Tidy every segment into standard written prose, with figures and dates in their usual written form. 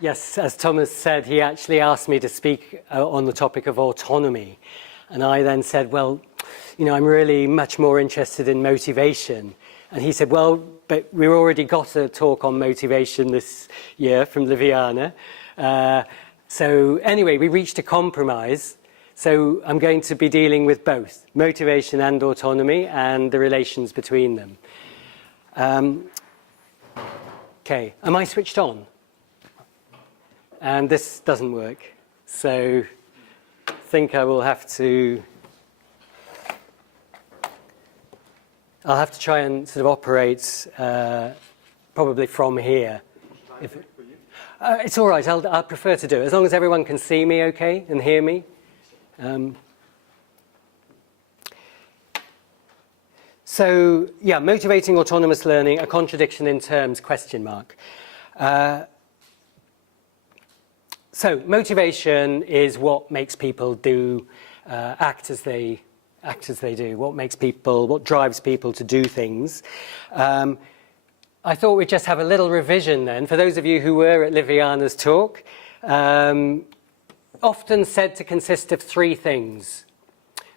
yes, as Thomas said, he actually asked me to speak on the topic of autonomy. And I then said, well, you know, I'm really much more interested in motivation. And he said, well, but we've already got a talk on motivation this year from Liviana. So anyway, we reached a compromise. So I'm going to be dealing with both motivation and autonomy and the relations between them. Okay, am I switched on? And this doesn't work. So I think I will have to... I'll have to try and sort of operate probably from here. If it's all right, I'll prefer to do it, as long as everyone can see me okay and hear me. So, yeah, motivating autonomous learning, a contradiction in terms, question mark. So, motivation is what makes people do, act as they do, what drives people to do things. I thought we'd just have a little revision then. For those of you who were at Liviana's talk, often said to consist of three things.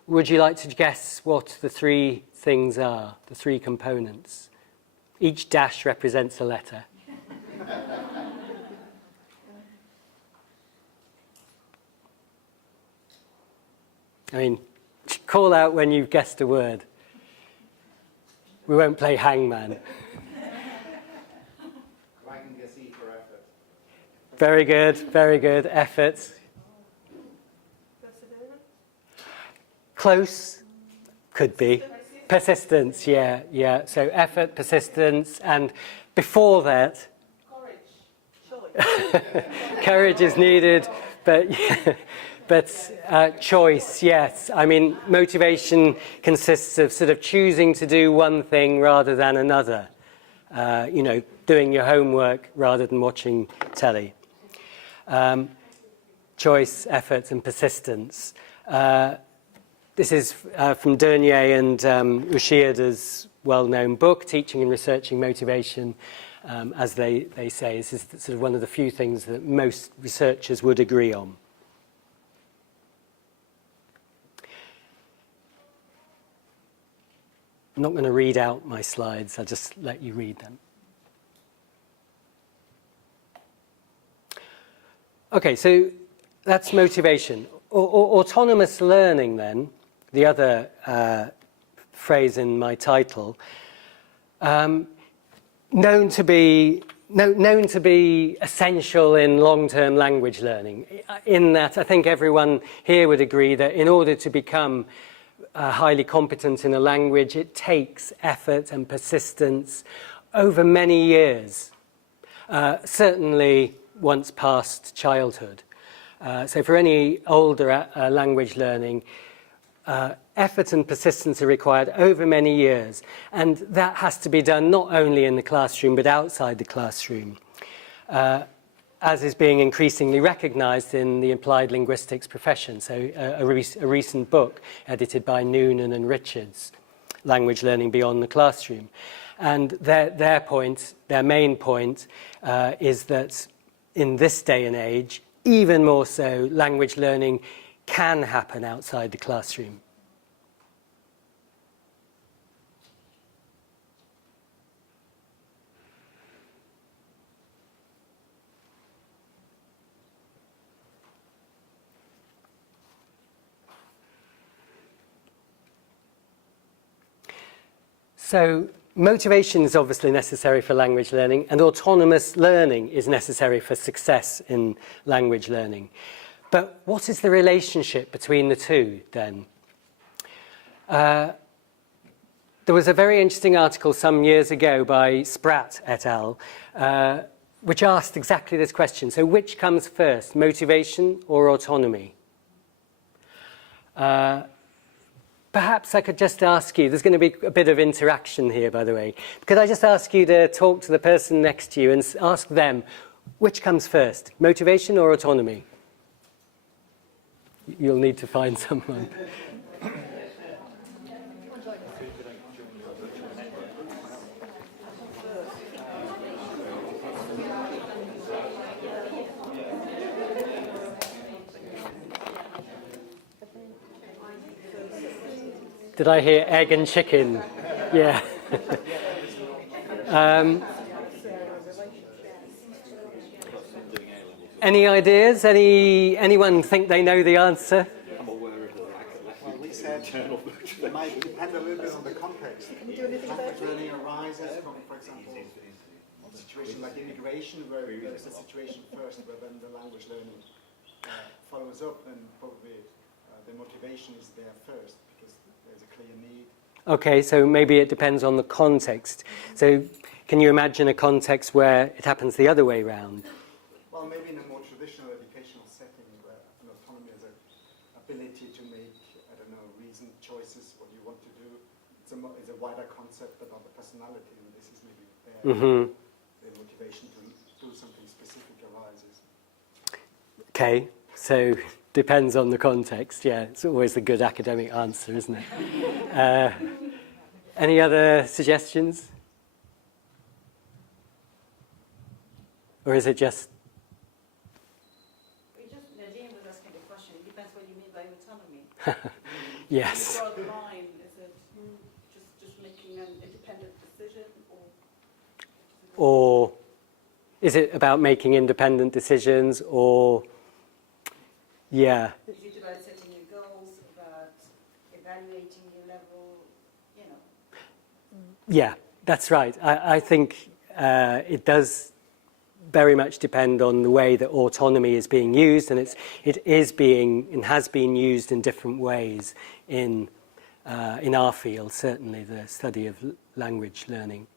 Would you like to guess what the three things are, the three components? Each dash represents a letter. I mean, call out when you've guessed a word. We won't play hangman. I can guess E for effort. Very good, very good. Effort. Close. Could be. Persistence, yeah. So effort, persistence, and before that... Courage. Courage is needed, but... Yeah. But choice, yes. I mean, motivation consists of sort of choosing to do one thing rather than another. You know, doing your homework rather than watching telly. Choice, effort, and persistence. This is from Dernier and Ushiada's well-known book, Teaching and Researching Motivation. As they say, this is sort of one of the few things that most researchers would agree on. I'm not going to read out my slides, I'll just let you read them. Okay, so that's motivation. Autonomous learning then, the other phrase in my title, known to be essential in long-term language learning, in that I think everyone here would agree that in order to become highly competent in a language, it takes effort and persistence over many years, certainly once past childhood. So for any older language learning, effort and persistence are required over many years, and that has to be done not only in the classroom but outside the classroom, as is being increasingly recognised in the applied linguistics profession. So a recent book edited by Noonan and Richards, Language Learning Beyond the Classroom. And their main point, is that in this day and age, even more so, language learning can happen outside the classroom. So motivation is obviously necessary for language learning, and autonomous learning is necessary for success in language learning. But what is the relationship between the two then? There was a very interesting article some years ago by Spratt et al., which asked exactly this question. So which comes first, motivation or autonomy? Perhaps I could just ask you, there's going to be a bit of interaction here, by the way. Could I just ask you to talk to the person next to you and ask them, which comes first, motivation or autonomy? You'll need to find someone. Did I hear egg and chicken? Yeah. Any ideas? Anyone think they know the answer? Well, we said it might depend a little bit on the context. Language learning arises from, for example, a situation like immigration, where there's a situation first, where then the language learning follows up, and probably the motivation is there first, because there's a clear need. Okay, so maybe it depends on the context. So can you imagine a context where it happens the other way round? Well, maybe in a more traditional educational setting, where autonomy has an ability to make, I don't know, reasoned choices, what you want to do. It's a wider concept about the personality, and this is maybe where the motivation to do something specific arises. Okay, so depends on the context. Yeah, it's always a good academic answer, isn't it? Any other suggestions? Or is it just... Nadine was asking the question, it depends what you mean by autonomy. Yes. Draw the line, is it just making an independent decision, Or is it about making independent decisions, or... Yeah. is it about setting your goals, about evaluating your level, you know? Yeah, that's right. I think it does very much depend on the way that autonomy is being used, and it is being and has been used in different ways in our field, certainly the study of language learning.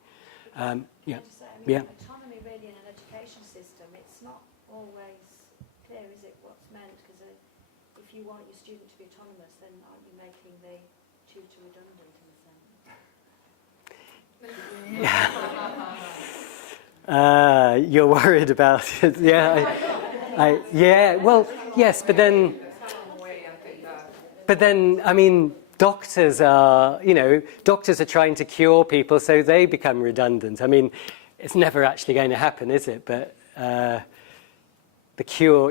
Yeah. Yeah. Autonomy really in an education system, it's not always clear, is it, what's meant? Because if you want your student to be autonomous, then aren't you making the tutor redundant in a sense? You're worried about it. Yeah. Yeah. Well, yes, but then, I mean, doctors are trying to cure people, so they become redundant. I mean, it's never actually going to happen, is it? But the cure,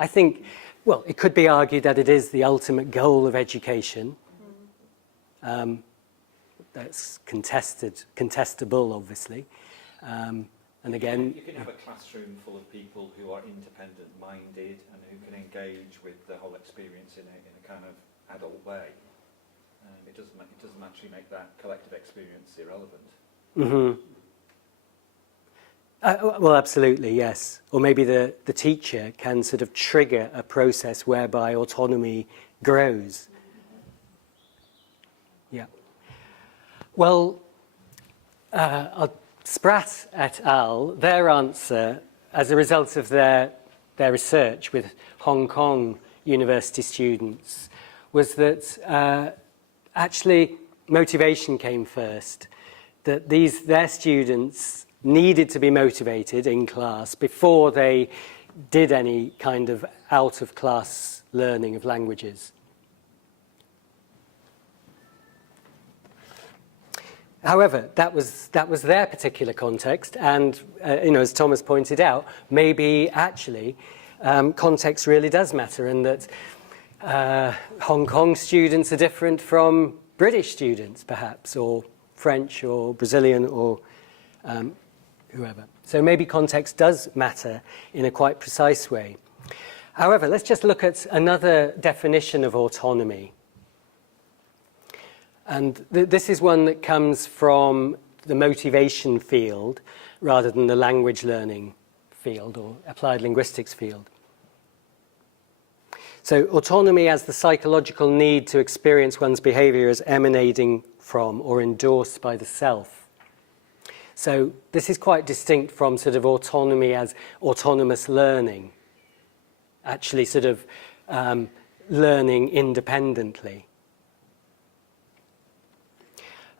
I think, well, it could be argued that it is the ultimate goal of education. That's contestable, obviously. And again... You can have a classroom full of people who are independent-minded and who can engage with the whole experience in a kind of adult way. It doesn't actually make that collective experience irrelevant. Mm-hmm. Well, absolutely, yes. Or maybe the teacher can sort of trigger a process whereby autonomy grows. Yeah. Well, Spratt et al., their answer, as a result of their research with Hong Kong university students, was that actually motivation came first. That their students needed to be motivated in class before they did any kind of out-of-class learning of languages. However, that was their particular context, and as Thomas pointed out, maybe actually context really does matter, and that Hong Kong students are different from British students, perhaps, or French or Brazilian or whoever. So maybe context does matter in a quite precise way. However, let's just look at another definition of autonomy. And this is one that comes from the motivation field rather than the language learning field or applied linguistics field. So autonomy as the psychological need to experience one's behavior as emanating from or endorsed by the self. So this is quite distinct from sort of autonomy as autonomous learning, actually sort of learning independently.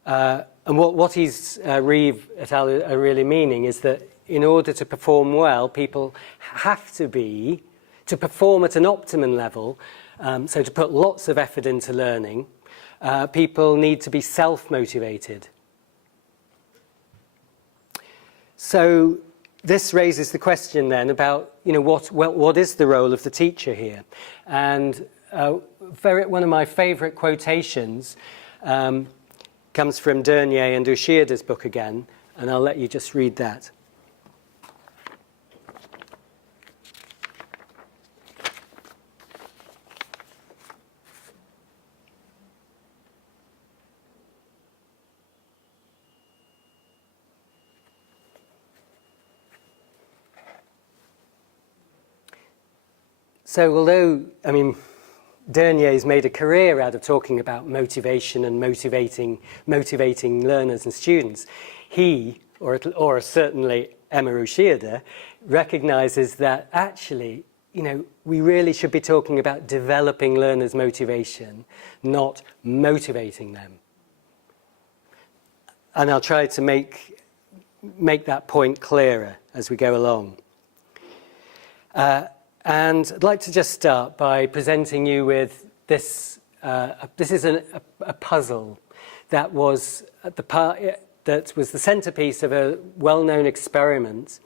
And what Reeve et al. Are really meaning is that in order to perform well, people have to perform at an optimum level, so to put lots of effort into learning, people need to be self-motivated. So this raises the question then about, what is the role of the teacher here? And one of my favourite quotations comes from Dernier and Ushiada's book again, and I'll let you just read that. So although, I mean, Dernier's made a career out of talking about motivation and motivating learners and students, he, or certainly Emma Ushiada, recognises that actually, you know, we really should be talking about developing learners' motivation, not motivating them. And I'll try to make that point clearer as we go along. And I'd like to just start by presenting you with this. This is a puzzle that was the centerpiece of a well-known experiment,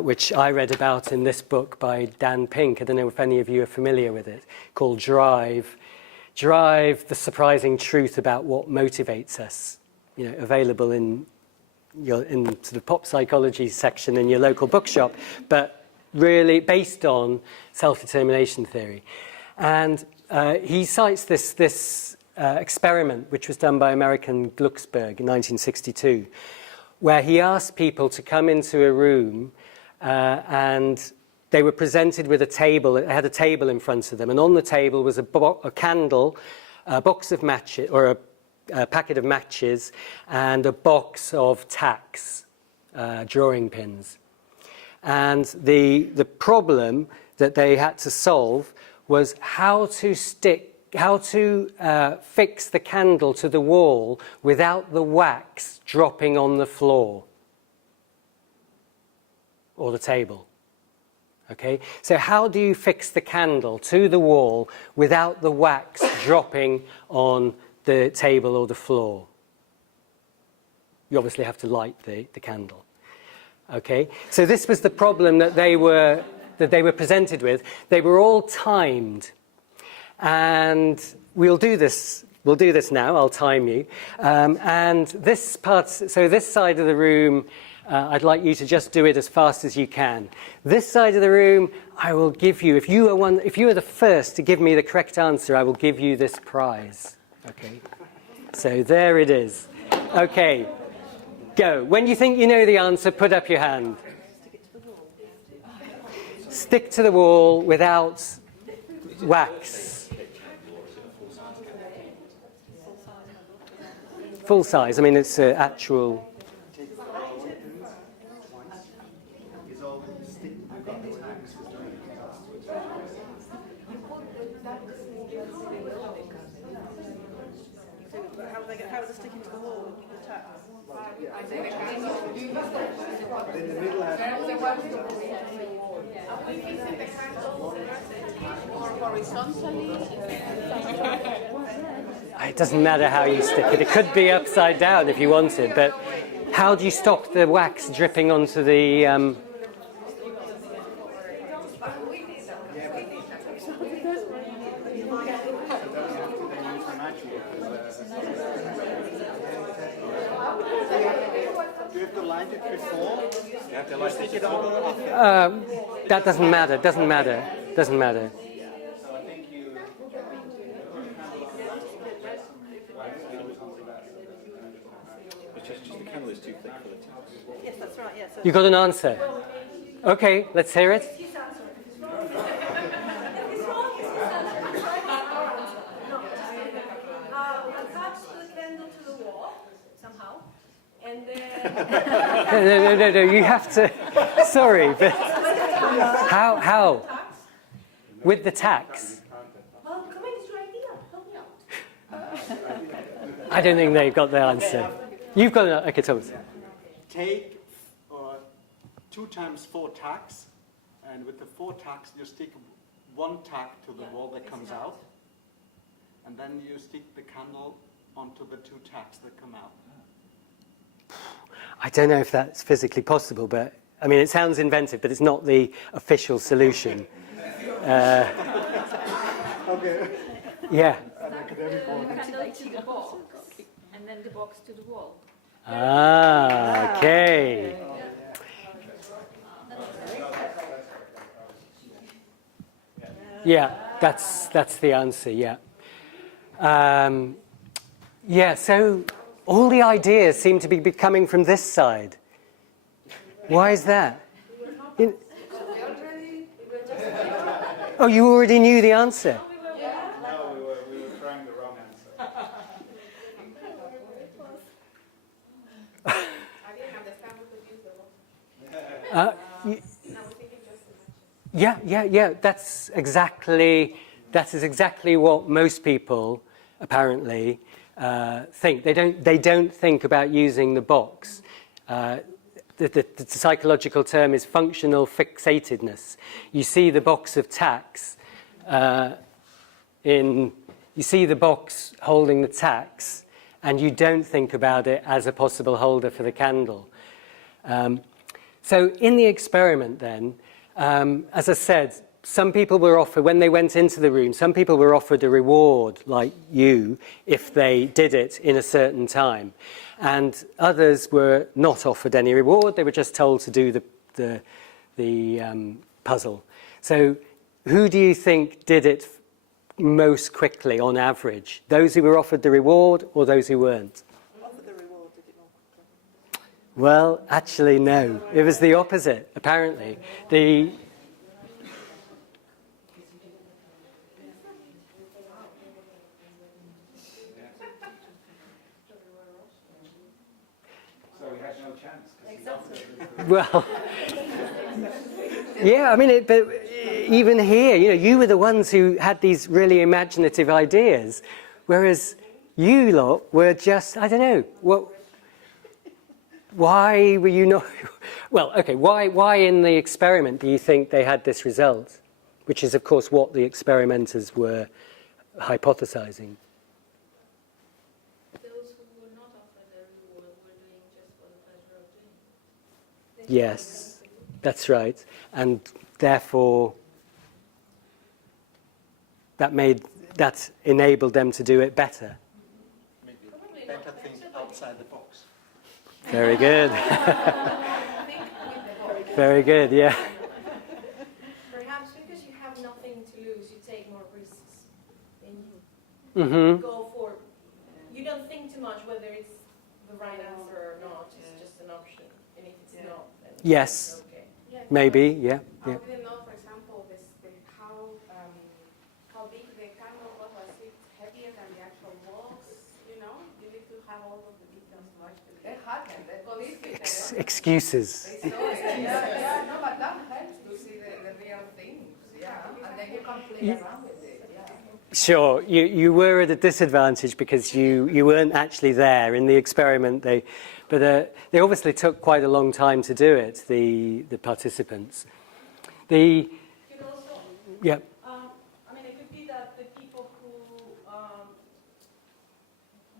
which I read about in this book by Dan Pink. I don't know if any of you are familiar with it, called Drive. Drive, the surprising truth about what motivates us. You know, available in the pop psychology section in your local bookshop, but really based on self-determination theory. And he cites this experiment, which was done by American Glucksberg in 1962, where he asked people to come into a room and they were presented with a table. It had a table in front of them, and on the table was a candle, a box of matches, or a packet of matches, and a box of tacks, drawing pins. And the problem that they had to solve was how to fix the candle to the wall without the wax dropping on the floor or the table. Okay, so how do you fix the candle to the wall without the wax dropping on the table or the floor? You obviously have to light the candle. Okay, so this was the problem that they were presented with. They were all timed, and we'll do this now. I'll time you. And this part, so this side of the room, I'd like you to just do it as fast as you can. This side of the room, I will give you. If you are the first to give me the correct answer, I will give you this prize. Okay, so there it is. Okay. Go. When you think you know the answer, put up your hand. Stick to the wall without wax. Full size. I mean, it's actual. How are they sticking to the wall with the tacks? It doesn't matter how you stick it. It could be upside down if you wanted, but how do you stop the wax dripping onto the... Do you have to light it before? You have to light it after? That doesn't matter. Doesn't matter. Doesn't matter. So I think you... It's just the candle is too thick for the tacks. Yes, that's right. Yes. You got an answer? Okay, let's hear it. Attach the candle to the wall somehow, and then. No. You have to. Sorry, but how? With the tacks? Well, come in, it's your idea. Help me out. I don't think they've got the answer. You've got an. Okay, tell us. Take 2 times 4 tacks, and with the 4 tacks you stick 1 tack to the wall that comes out, and then you stick the candle onto the 2 tacks that come out. I don't know if that's physically possible, but I mean, it sounds inventive, but it's not the official solution. Okay. Yeah. Candle to the box, and then the box to the wall. Ah, okay. Yeah, that's the answer, yeah. Yeah, so all the ideas seem to be coming from this side. Why is that? Oh, you already knew the answer? No, we were trying the wrong answer. I didn't understand what the use of. Y- I was thinking just yeah. That is exactly what most people apparently think. They don't think about using the box. The psychological term is functional fixatedness. You see the box of tacks you see the box holding the tacks, and you don't think about it as a possible holder for the candle. So in the experiment then, as I said, some people were offered, when they went into the room, some people were offered a reward, like you, if they did it in a certain time. And others were not offered any reward, they were just told to do the puzzle. So who do you think did it most quickly on average? Those who were offered the reward or those who weren't? Well, actually, no. It was the opposite, apparently. So we had no chance. Well, yeah, I mean, but even here, you were the ones who had these really imaginative ideas, whereas you lot were just, I don't know, why were you not... Well, okay, why in the experiment do you think they had this result? Which is, of course, what the experimenters were hypothesizing. those who were not offered a reward were doing just for the pleasure of doing. Yes, that's right. And therefore, that enabled them to do it better. Maybe better think outside the box. Very good. Think with the box. Very good, yeah. Perhaps because you have nothing to lose, you take more risks. And you Mm-hmm. go for, you don't think too much whether it's the right answer or not, it's just an option. And if it's not, then Yes, it's okay. maybe, yeah. I didn't know, for example, how big the candle was it heavier than the actual walls? You need to have all of the details to actually. They happen, they believe it. Excuses. They saw it. Yeah, no, but that helps to see the real things, yeah. And then you can play around with it, yeah. Sure, you were at a disadvantage because you weren't actually there in the experiment. But they obviously took quite a long time to do it, the participants. You could also, Yeah. I mean, it could be that the people who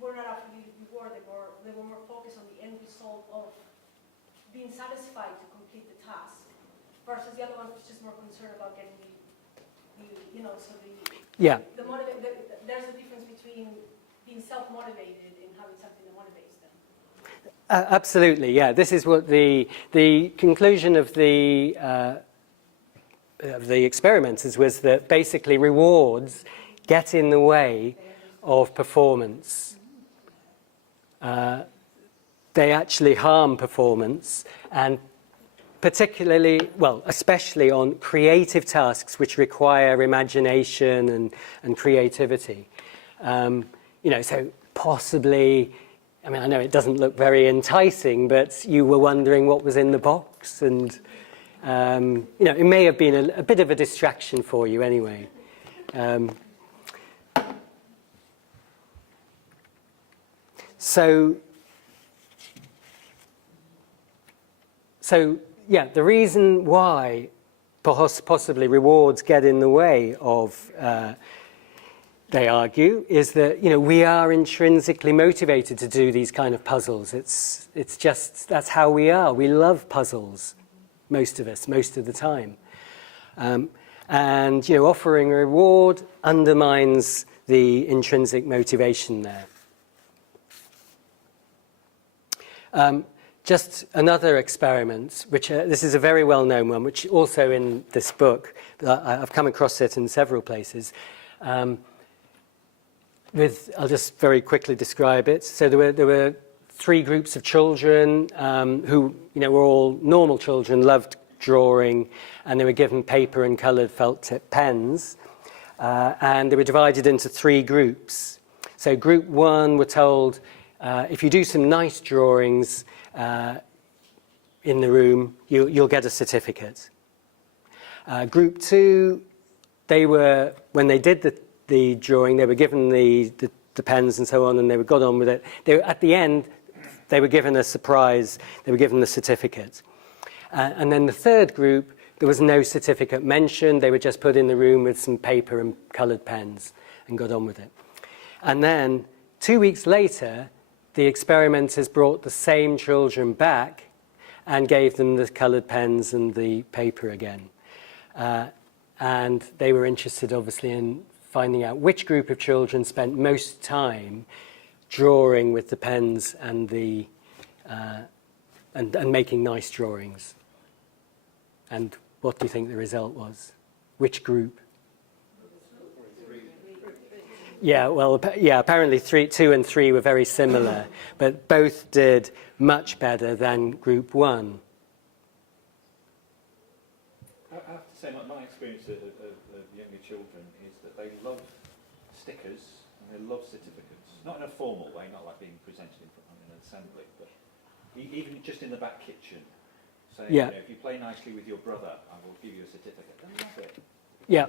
were not offered the reward, they were more focused on the end result of being satisfied to complete the task, versus the other one was just more concerned about getting Yeah. there's a difference between being self-motivated and having something that motivates them. Absolutely, yeah. This is what the conclusion of the experimenters was, that basically rewards get in the way of performance. They actually harm performance, and particularly, well, especially on creative tasks which require imagination and creativity. So possibly, I mean, I know it doesn't look very enticing, but you were wondering what was in the box, and it may have been a bit of a distraction for you anyway. So yeah, the reason why possibly rewards get in the way of, they argue, is that we are intrinsically motivated to do these kind of puzzles. It's just, that's how we are. We love puzzles, most of us, most of the time. And offering a reward undermines the intrinsic motivation there. Just another experiment, which this is a very well-known one, which also in this book, I've come across it in several places. I'll just very quickly describe it. So there were 3 groups of children who, were all normal children, loved drawing, and they were given paper and coloured felt tip pens, and they were divided into 3 groups. So group 1 were told, if you do some nice drawings in the room, you'll get a certificate. Group 2, when they did the drawing, they were given the pens and so on, and they got on with it. At the end, they were given a surprise. They were given the certificate. And then the 3rd group, there was no certificate mentioned. They were just put in the room with some paper and coloured pens and got on with it. And then 2 weeks later, the experimenters brought the same children back and gave them the coloured pens and the paper again. And they were interested, obviously, in finding out which group of children spent most time drawing with the pens and and making nice drawings. And what do you think the result was? Which group? Yeah, well, apparently 2 and 3 were very similar, but both did much better than group 1. I have to say, my experience of younger children is that they love stickers and they love certificates. Not in a formal way, not like being presented in front of an assembly, but even just in the back kitchen. Saying, Yeah. if you play nicely with your brother, I will give you a certificate. They love it. Yeah.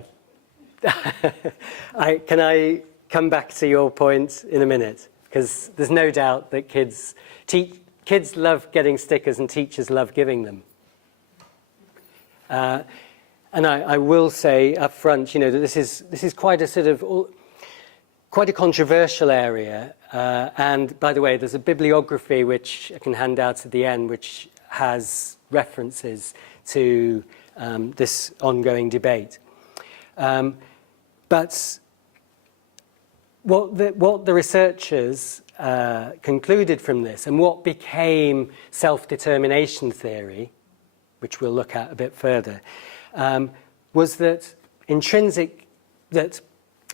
Can I come back to your point in a minute? Because there's no doubt that kids love getting stickers and teachers love giving them. And I will say up front, that this is quite a quite a controversial area. And by the way, there's a bibliography which I can hand out at the end, which has references to this ongoing debate. But what the researchers concluded from this, and what became self-determination theory, which we'll look at a bit further, was that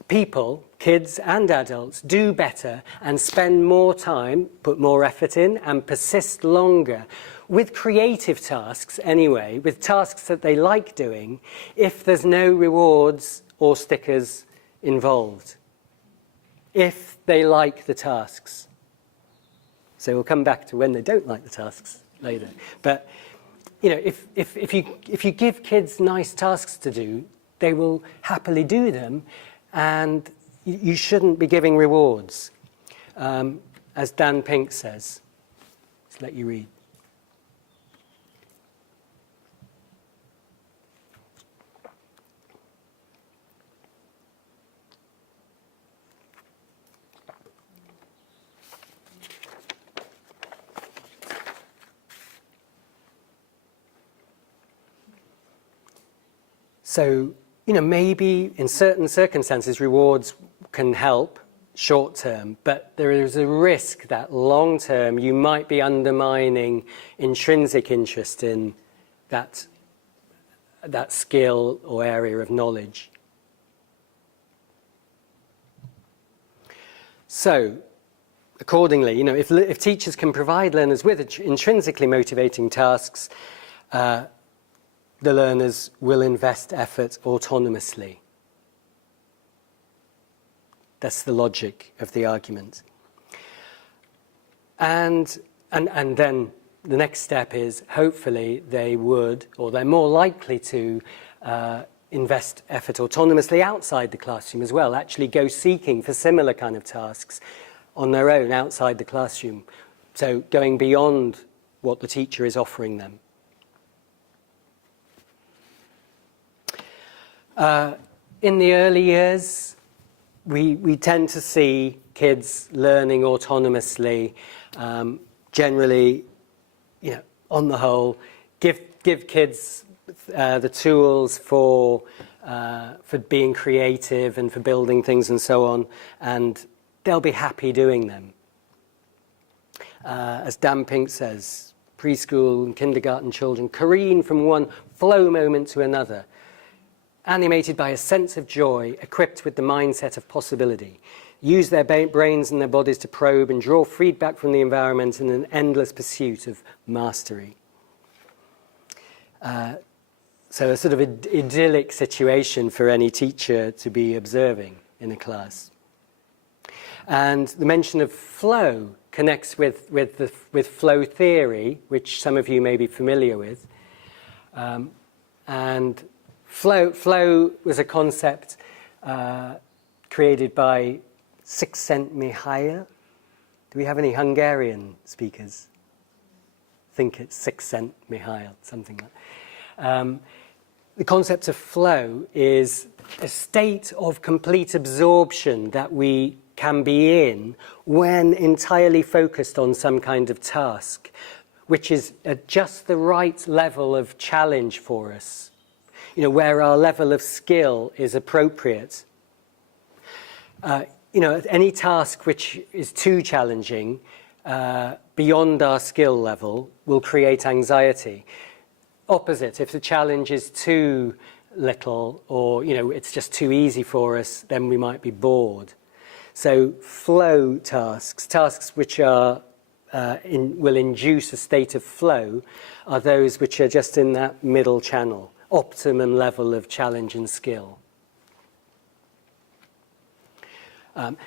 people, kids and adults, do better and spend more time, put more effort in, and persist longer with creative tasks anyway, with tasks that they like doing, if there's no rewards or stickers involved. If they like the tasks. So we'll come back to when they don't like the tasks later. But if you give kids nice tasks to do, they will happily do them, and you shouldn't be giving rewards. As Dan Pink says. Let's let you read. So, maybe in certain circumstances rewards can help short term, but there is a risk that long term you might be undermining intrinsic interest in that skill or area of knowledge. So, accordingly, if teachers can provide learners with intrinsically motivating tasks, the learners will invest effort autonomously. That's the logic of the argument. And then the next step is, hopefully they would, or they're more likely to invest effort autonomously outside the classroom as well, actually go seeking for similar kind of tasks on their own outside the classroom. So going beyond what the teacher is offering them. In the early years, we tend to see kids learning autonomously. Generally, on the whole, give kids the tools for for being creative and for building things and so on, and they'll be happy doing them. As Dan Pink says, preschool and kindergarten children careen from one flow moment to another, animated by a sense of joy, equipped with the mindset of possibility, use their brains and their bodies to probe and draw feedback from the environment in an endless pursuit of mastery. So a sort of idyllic situation for any teacher to be observing in a class. And the mention of flow connects with flow theory, which some of you may be familiar with. And flow was a concept created by Csikszentmihalyi. Do we have any Hungarian speakers? I think it's Csikszentmihalyi, something like that. The concept of flow is a state of complete absorption that we can be in when entirely focused on some kind of task, which is at just the right level of challenge for us, where our level of skill is appropriate. Any task which is too challenging, beyond our skill level, will create anxiety. Opposite, if the challenge is too little or it's just too easy for us, then we might be bored. So flow tasks which are will induce a state of flow, are those which are just in that middle channel, optimum level of challenge and skill.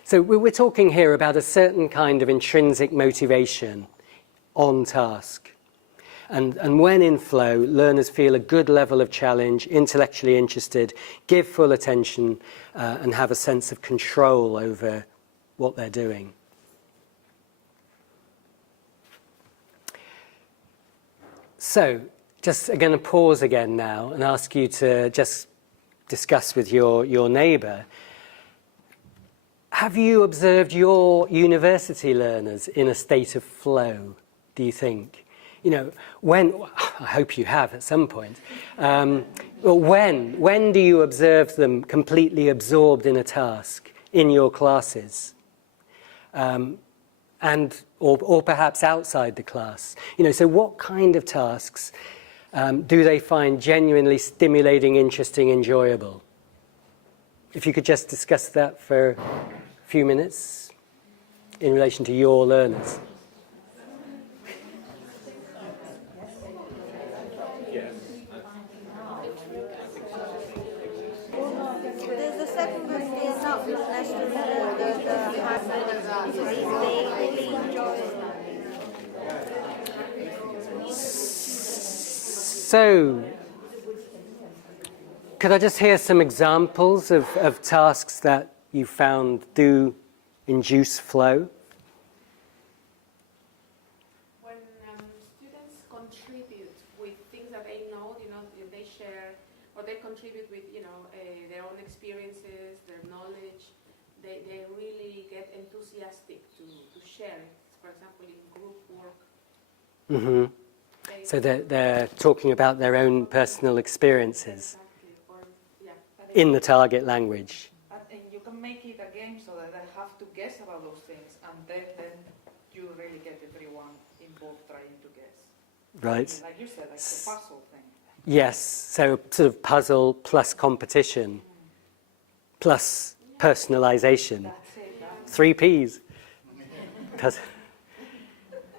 So we're talking here about a certain kind of intrinsic motivation on task. And when in flow, learners feel a good level of challenge, intellectually interested, give full attention, and have a sense of control over what they're doing. So, just going to pause again now and ask you to just discuss with your neighbour. Have you observed your university learners in a state of flow, do you think? I hope you have at some point. Well, when do you observe them completely absorbed in a task in your classes? Or perhaps outside the class? So what kind of tasks do they find genuinely stimulating, interesting, enjoyable? If you could just discuss that for a few minutes in relation to your learners. The second one is not necessarily the hard they really enjoy it. So, could I just hear some examples of tasks that you found do induce flow? When students contribute with things that they know, they share, or they contribute with, their own experiences, their knowledge, they really get enthusiastic to share it. For example, in group work. Mm-hmm. So they're talking about their own personal experiences. Exactly. In the target language. And you can make it a game so that they have to guess about those things, and then you really get everyone involved trying to guess. Right. Like you said, like the puzzle thing. Yes, so sort of puzzle plus competition plus personalization. That's it. 3 Ps.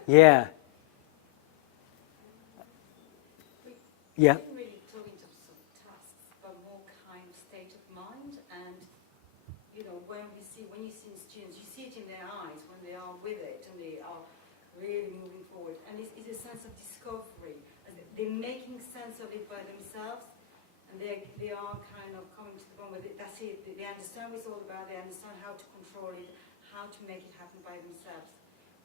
Yeah. Yeah. didn't really talk in terms of tasks, but more kind of state of mind. And when you see students, you see it in their eyes when they are with it and they are really moving forward. And it's a sense of discovery. They're making sense of it by themselves, and they are kind of coming to the point where that's it. They understand what it's all about. They understand how to control it, how to make it happen by themselves.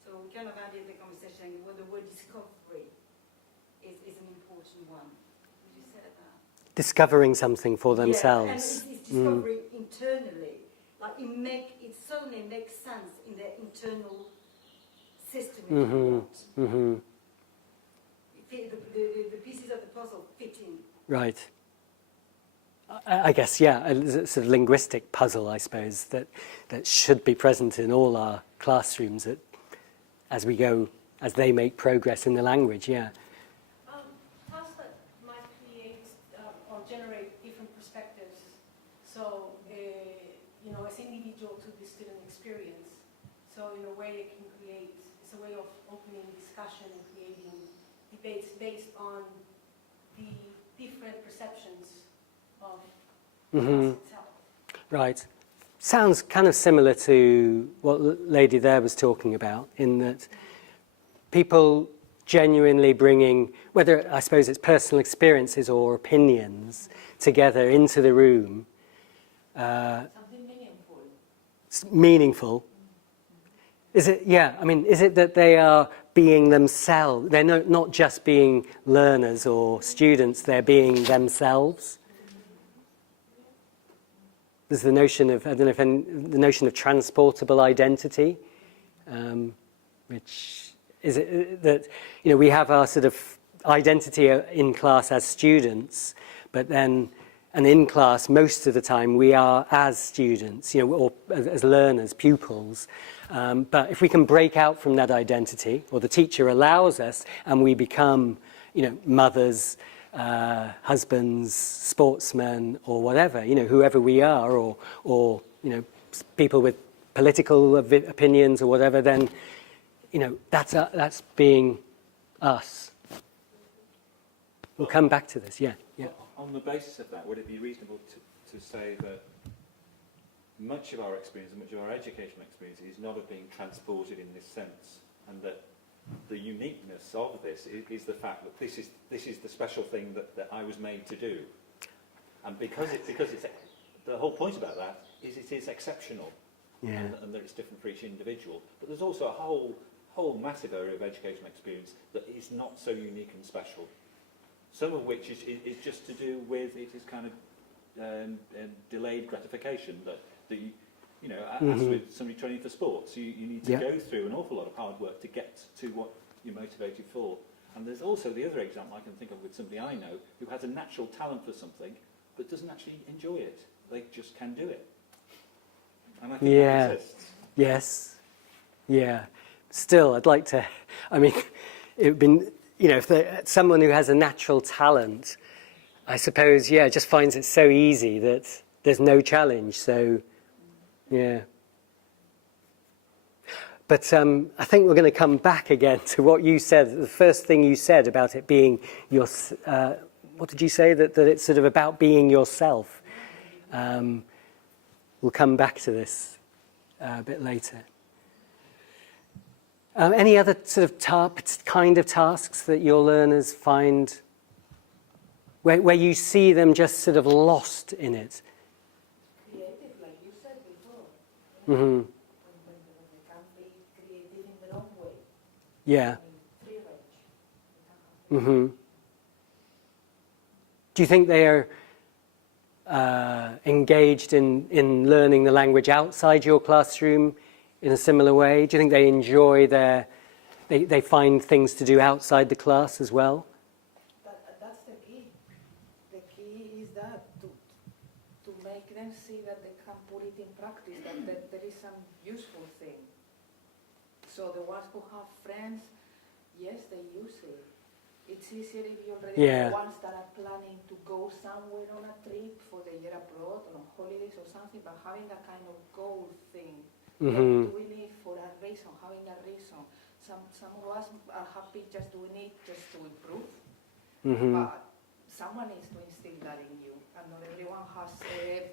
So we kind of added the conversation where the word discovery is an important one. Would you say that? Discovering something for themselves. Yeah, and it's discovering internally. Like it suddenly makes sense in their internal system. The pieces of the puzzle fit in. Right. I guess, yeah, a sort of linguistic puzzle, I suppose, that should be present in all our classrooms as they make progress in the language, yeah. Tasks that might create or generate different perspectives. So, as individual to the student experience. So in a way it can create, it's a way of opening discussion and creating debates based on the different perceptions of the class itself. Right. Sounds kind of similar to what the lady there was talking about, in that people genuinely bringing, whether I suppose it's personal experiences or opinions, together into the room. Something meaningful. Meaningful. Is it, yeah, I mean, is it that they are being themselves? They're not just being learners or students, they're being themselves? There's the notion of, I don't know if the notion of transportable identity, which is it that, we have our sort of identity in class as students, but then, and in class, most of the time, we are as students, or as learners, pupils. But if we can break out from that identity, or the teacher allows us, and we become, mothers, husbands, sportsmen, or whatever, whoever we are, or people with political opinions or whatever, then, that's being us. We'll come back to this, yeah. On the basis of that, would it be reasonable to say that much of our experience and much of our educational experience is not of being transported in this sense, and that the uniqueness of this is the fact that this is the special thing that I was made to do, and because it's the whole point about that is it is exceptional, and that it's different for each individual. But there's also a whole massive area of educational experience that is not so unique and special. Some of which is just to do with it is kind of delayed gratification that you as with somebody training for sports, you need to go through an awful lot of hard work to get to what you're motivated for. And there's also the other example I can think of with somebody I know who has a natural talent for something but doesn't actually enjoy it. They just can do it. And I think that exists. Yes. Yeah. Still, I'd like to, it would be, if someone who has a natural talent, I suppose, just finds it so easy that there's no challenge. So, yeah. But I think we're going to come back again to what you said, the first thing you said about it being your, what did you say? That it's sort of about being yourself. We'll come back to this a bit later. Any other sort of kind of tasks that your learners find where you see them just sort of lost in it? Creative, like you said before. Mm-hmm. When they can be creative in their own way. Yeah. Free range. Mm-hmm. Do you think they are engaged in learning the language outside your classroom in a similar way? Do you think they enjoy they find things to do outside the class as well? That's the key. The key is that to make them see that they can put it in practice, that there is some useful thing. So the ones who have friends, yes, they use it. It's easier if you already have ones that are planning to go somewhere on a trip for the year abroad, on holidays or something, but having that kind of goal thing. Mm-hmm. Doing it for a reason, having a reason. Some of us are happy just doing it just to improve, but someone needs to instill that in you, and not everyone has parents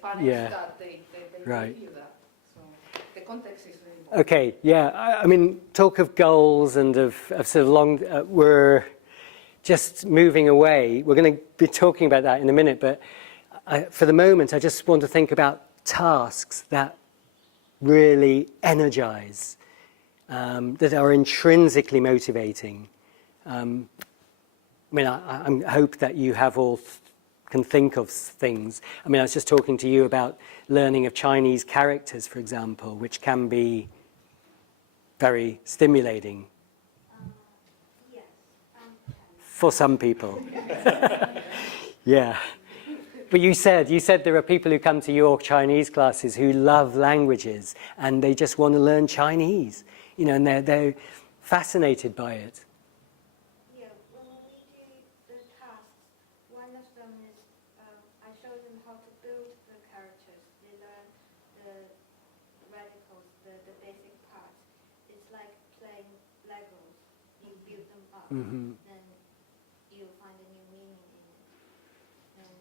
that they give you that. So the context is really important. Okay, I mean, talk of goals and of sort of long, we're just moving away. We're going to be talking about that in a minute, but for the moment, I just want to think about tasks that really energize, that are intrinsically motivating. I hope that you have all can think of things. I was just talking to you about learning of Chinese characters, for example, which can be very stimulating. Yes. For some people. Yeah. But you said there are people who come to your Chinese classes who love languages and they just want to learn Chinese, you know, and they're fascinated by it. Yeah, when we do the tasks, one of them is I show them how to build the characters. They learn the radicals, the basic parts. It's like playing Legos. You build them up, Mm-hmm. then you'll find a new meaning in it. And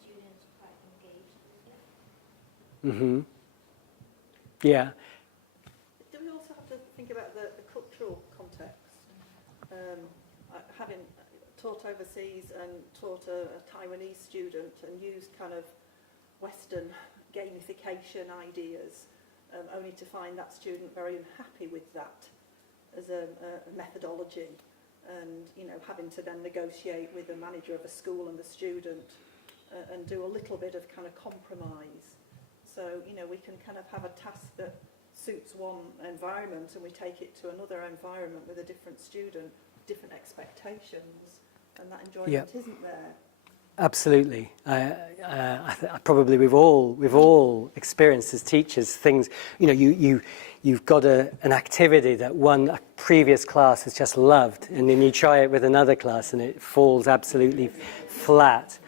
students are quite engaged with it. Mm-hmm. Yeah. Do we also have to think about the cultural context? Having taught overseas and taught a Taiwanese student and used kind of Western gamification ideas, only to find that student very unhappy with that as a methodology, and you know, having to then negotiate with the manager of a school and the student and do a little bit of kind of compromise. So you know, we can kind of have a task that suits one environment and we take it to another environment with a different student, different expectations, and that enjoyment isn't there. Absolutely. Probably we've all experienced as teachers things. You know, you've got an activity that a previous class has just loved, and then you try it with another class, and it falls absolutely flat.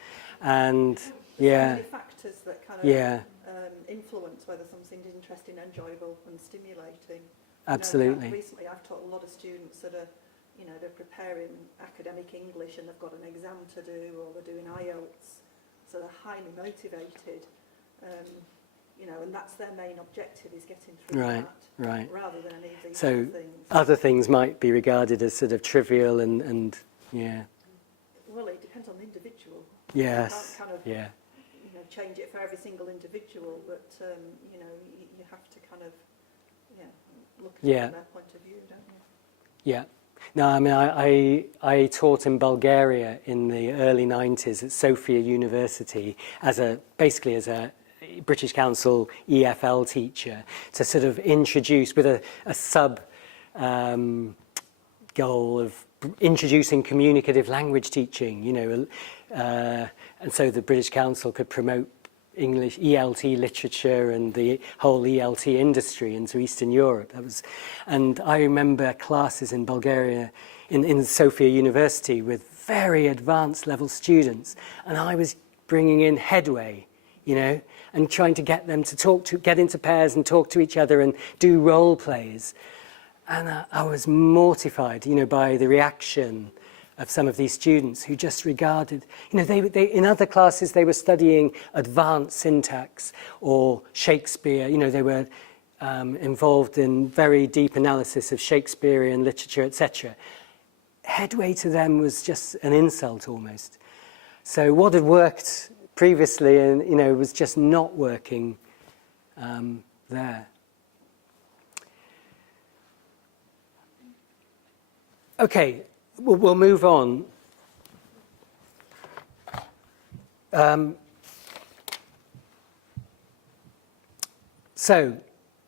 And There's so many factors that kind of influence whether something's interesting, enjoyable, and stimulating. Absolutely. You know, recently, I've taught a lot of students that are, you know, they're preparing academic English and they've got an exam to do, or they're doing IELTS, so they're highly motivated, you know, and that's their main objective, is getting through that, rather than any of these other things. Other things might be regarded as sort of trivial and Well, it depends on the individual. Yes. You can't kind of, you know, change it for every single individual, but you know, you have to kind of, look at it from their point of view, don't you? Yeah. No, I mean, I taught in Bulgaria in the early 90s at Sofia University basically as a British Council EFL teacher, to sort of introduce with a sub goal of introducing communicative language teaching, you know, and so the British Council could promote English ELT literature and the whole ELT industry into Eastern Europe. And I remember classes in Bulgaria in Sofia University with very advanced level students, and I was bringing in headway, you know, and trying to get them to get into pairs and talk to each other and do role plays. And I was mortified, you know, by the reaction of some of these students who just regarded, you know, they in other classes they were studying advanced syntax or Shakespeare, you know, they were involved in very deep analysis of Shakespearean literature, etc. Headway to them was just an insult almost. So what had worked previously, and you know, was just not working there. Okay. We'll move on. So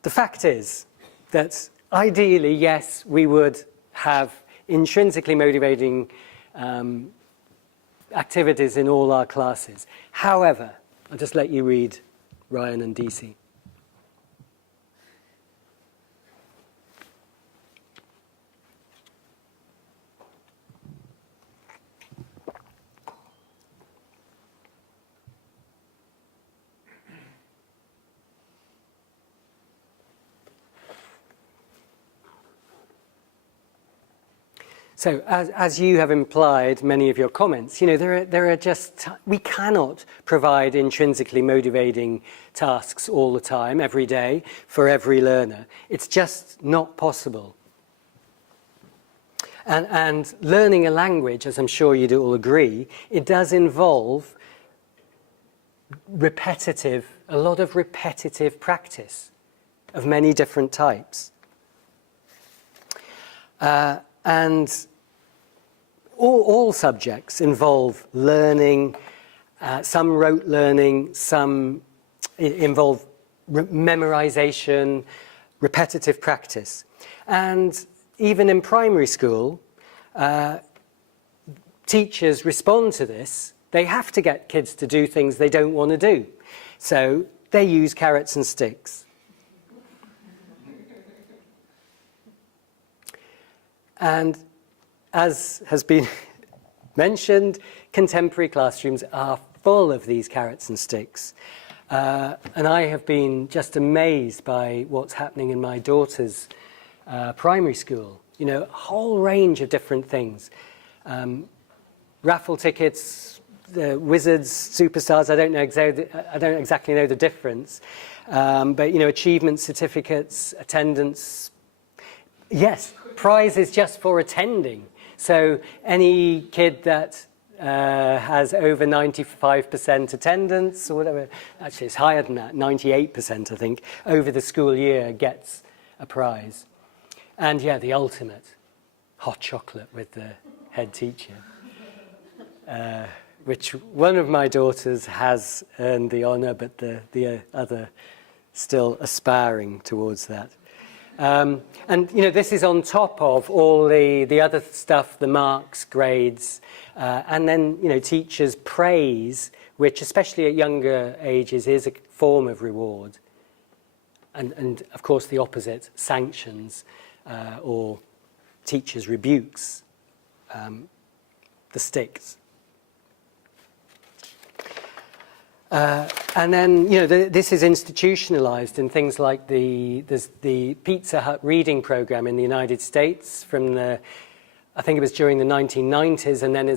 the fact is that ideally, yes, we would have intrinsically motivating activities in all our classes. However, I'll just let you read Ryan and DC. So, as you have implied, many of your comments, you know, there are just, we cannot provide intrinsically motivating tasks all the time, every day, for every learner. It's just not possible. And learning a language, as I'm sure you'd all agree, it does involve a lot of repetitive practice of many different types. And all subjects involve learning, some rote learning, some involve memorization, repetitive practice. And even in primary school, teachers respond to this. They have to get kids to do things they don't want to do. So they use carrots and sticks. And as has been mentioned, contemporary classrooms are full of these carrots and sticks. And I have been just amazed by what's happening in my daughter's primary school. You know, a whole range of different things. Raffle tickets, the wizards, superstars, I don't exactly know the difference. But, you know, achievement certificates, attendance. Yes, prizes just for attending. So any kid that has over 95% attendance or whatever, actually it's higher than that, 98% I think, over the school year gets a prize. And yeah, the ultimate, hot chocolate with the head teacher, which one of my daughters has earned the honour, but the other still aspiring towards that. And, you know, this is on top of all the other stuff, the marks, grades, and then, you know, teachers' praise, which especially at younger ages is a form of reward. And of course, the opposite, sanctions or teachers' rebukes, the sticks. And then, you know, this is institutionalized in things like there's the Pizza Hut reading program in the United States from I think it was during the 1990s, and then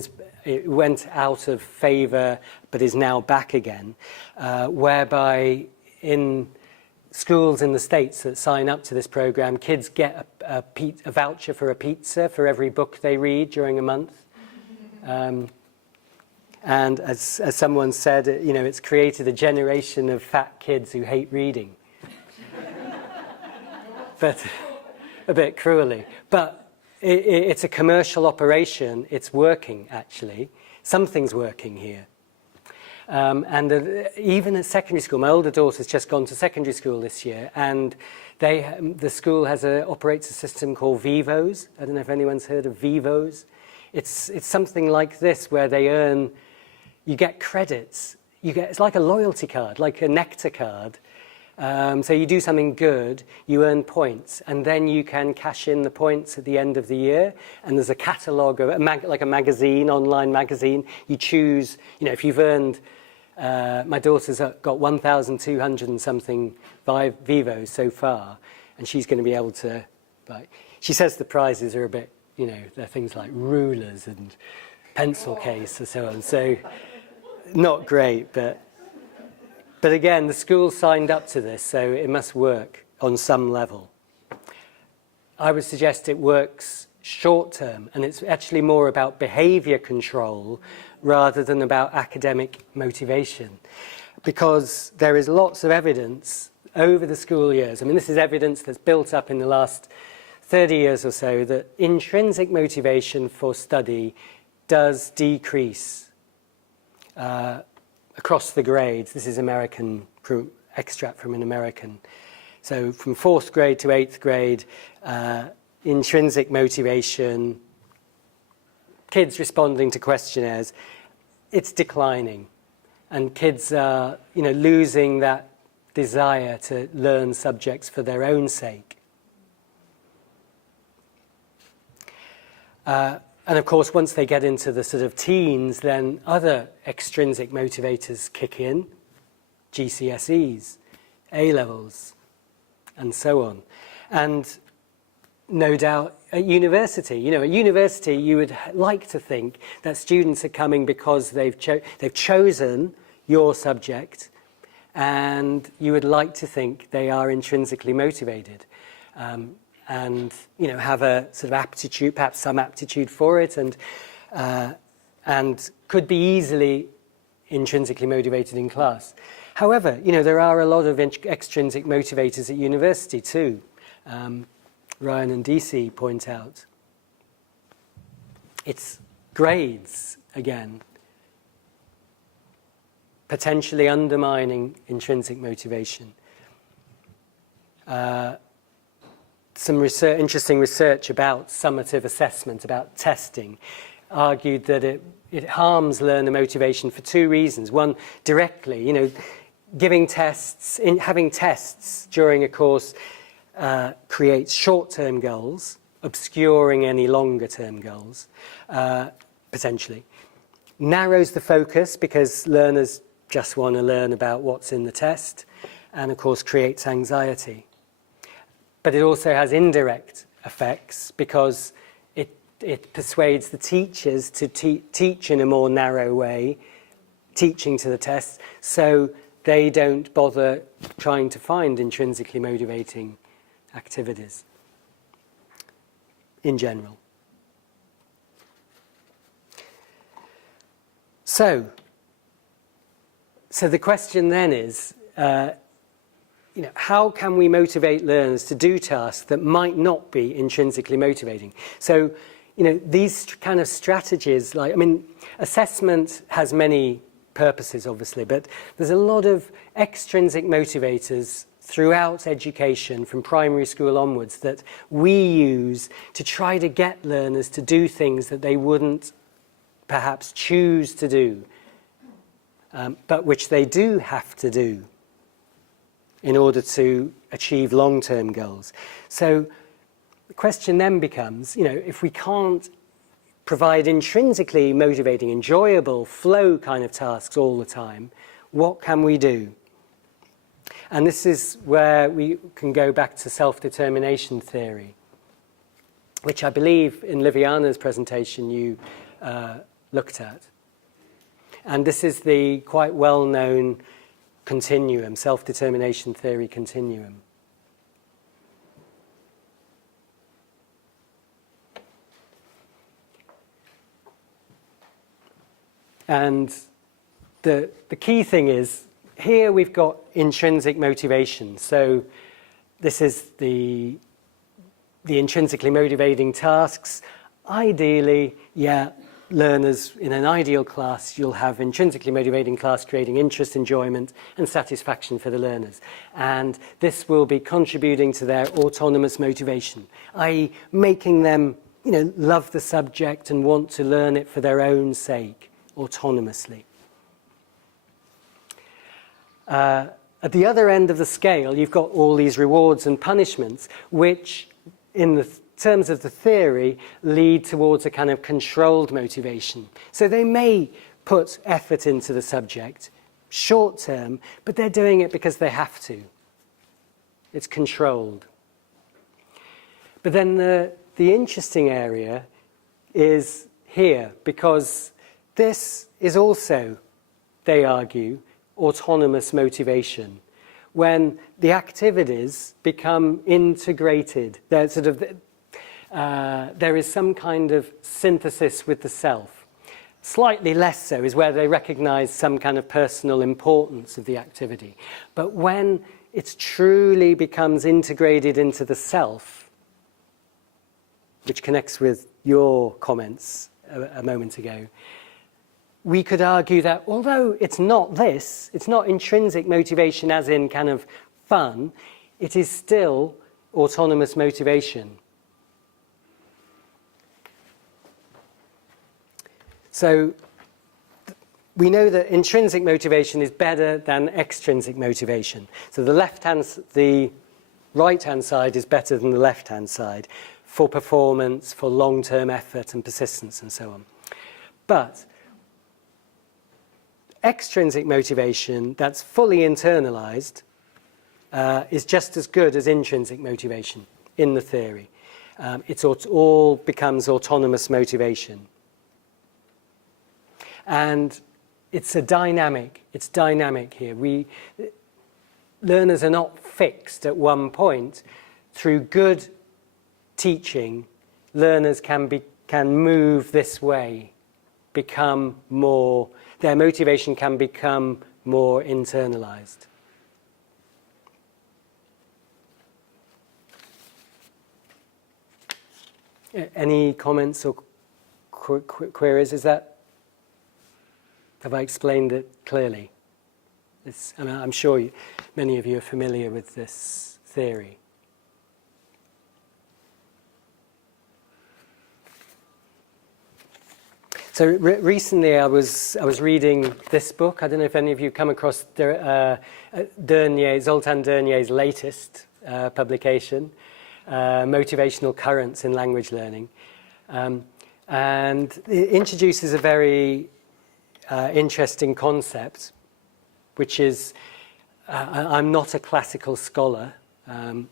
it went out of favor, but is now back again, whereby in schools in the States that sign up to this program, kids get a voucher for a pizza for every book they read during a month. And as someone said, you know, it's created a generation of fat kids who hate reading. But a bit cruelly. But it's a commercial operation. It's working, actually. Something's working here. And even at secondary school, my older daughter's just gone to secondary school this year, and the school operates a system called Vivos. I don't know if anyone's heard of Vivos. It's something like this, where you get credits. It's like a loyalty card, like a Nectar card. So you do something good, you earn points, and then you can cash in the points at the end of the year. And there's a catalogue, like a magazine, online magazine. You choose, you know, if you've earned, my daughter's got 1,200 and something Vivos so far, and she's going to be able to, she says the prizes are a bit, you know, they're things like rulers and pencil case and so on. So not great, but again, the school signed up to this, so it must work on some level. I would suggest it works short term, and it's actually more about behavior control rather than about academic motivation, because there is lots of evidence over the school years. I mean, this is evidence that's built up in the last 30 years or so, that intrinsic motivation for study does decrease across the grades. This is American extract from an American. So from 4th grade to 8th grade, intrinsic motivation, kids responding to questionnaires, it's declining. And kids are, you know, losing that desire to learn subjects for their own sake. And of course, once they get into the sort of teens, then other extrinsic motivators kick in, GCSEs, A-levels, and so on. And no doubt at university, you know, at university you would like to think that students are coming because they've chosen your subject, and you would like to think they are intrinsically motivated. And, you know, have a sort of aptitude, perhaps some aptitude for it, and could be easily intrinsically motivated in class. However, you know, there are a lot of extrinsic motivators at university too. Ryan and DC point out. It's grades, again, potentially undermining intrinsic motivation. Some interesting research about summative assessment, about testing, argued that it harms learner motivation for two reasons. One, directly, giving tests, having tests during a course creates short-term goals, obscuring any longer-term goals, potentially. Narrows the focus because learners just want to learn about what's in the test, and of course creates anxiety. But it also has indirect effects because it persuades the teachers to teach in a more narrow way, teaching to the test, so they don't bother trying to find intrinsically motivating activities in general. So the question then is, how can we motivate learners to do tasks that might not be intrinsically motivating? So, these kind of strategies, assessment has many purposes, obviously, but there's a lot of extrinsic motivators throughout education, from primary school onwards, that we use to try to get learners to do things that they wouldn't perhaps choose to do, but which they do have to do in order to achieve long-term goals. So the question then becomes, if we can't provide intrinsically motivating, enjoyable, flow kind of tasks all the time, what can we do? And this is where we can go back to self-determination theory, which I believe in Liviana's presentation you looked at. And this is the quite well-known continuum, self-determination theory continuum. And the key thing is, here we've got intrinsic motivation. So this is the intrinsically motivating tasks. Ideally, learners in an ideal class, you'll have intrinsically motivating class creating interest, enjoyment, and satisfaction for the learners. And this will be contributing to their autonomous motivation, i.e. making them, love the subject and want to learn it for their own sake, autonomously. At the other end of the scale, you've got all these rewards and punishments, which, in the terms of the theory, lead towards a kind of controlled motivation. So they may put effort into the subject, short term, but they're doing it because they have to. It's controlled. But then the interesting area is here, because this is also, they argue, autonomous motivation, when the activities become integrated. They're there is some kind of synthesis with the self. Slightly less so is where they recognize some kind of personal importance of the activity. But when it truly becomes integrated into the self, which connects with your comments a moment ago, we could argue that although it's not intrinsic motivation as in kind of fun, it is still autonomous motivation. So we know that intrinsic motivation is better than extrinsic motivation. So the right-hand side is better than the left-hand side for performance, for long-term effort and persistence and so on. But extrinsic motivation that's fully internalized is just as good as intrinsic motivation in the theory. It all becomes autonomous motivation. And it's dynamic here. Learners are not fixed at one point. Through good teaching, learners can move this way, become more, their motivation can become more internalized. Any comments or queries? Have I explained it clearly? I'm sure many of you are familiar with this theory. So recently I was reading this book. I don't know if any of you come across Zoltan Dernier's latest publication, Motivational Currents in Language Learning. And it introduces a very interesting concept, which is, I'm not a classical scholar. I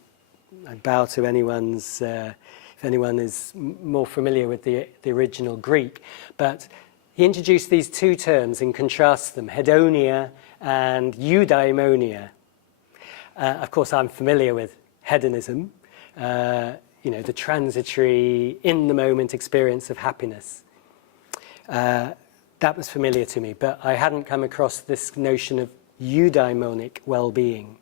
bow to anyone's, if anyone is more familiar with the original Greek. But he introduced these two terms and contrasts them, hedonia and eudaimonia. Of course, I'm familiar with hedonism, the transitory, in-the-moment experience of happiness. That was familiar to me, but I hadn't come across this notion of eudaimonic well-being.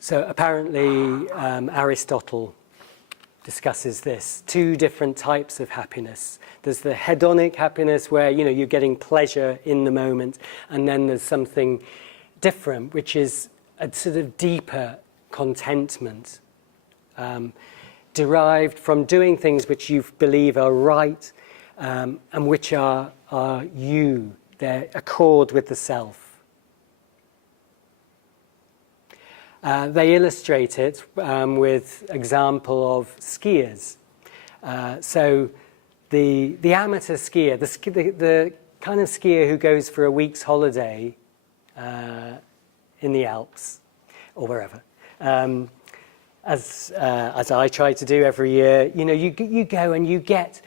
So apparently Aristotle discusses this, two different types of happiness. There's the hedonic happiness where you're getting pleasure in the moment, and then there's something different, which is a sort of deeper contentment, derived from doing things which you believe are right, and which are you, they accord with the self. They illustrate it with example of skiers. So the amateur skier, the kind of skier who goes for a week's holiday in the Alps or wherever, as I try to do every year, you go and you get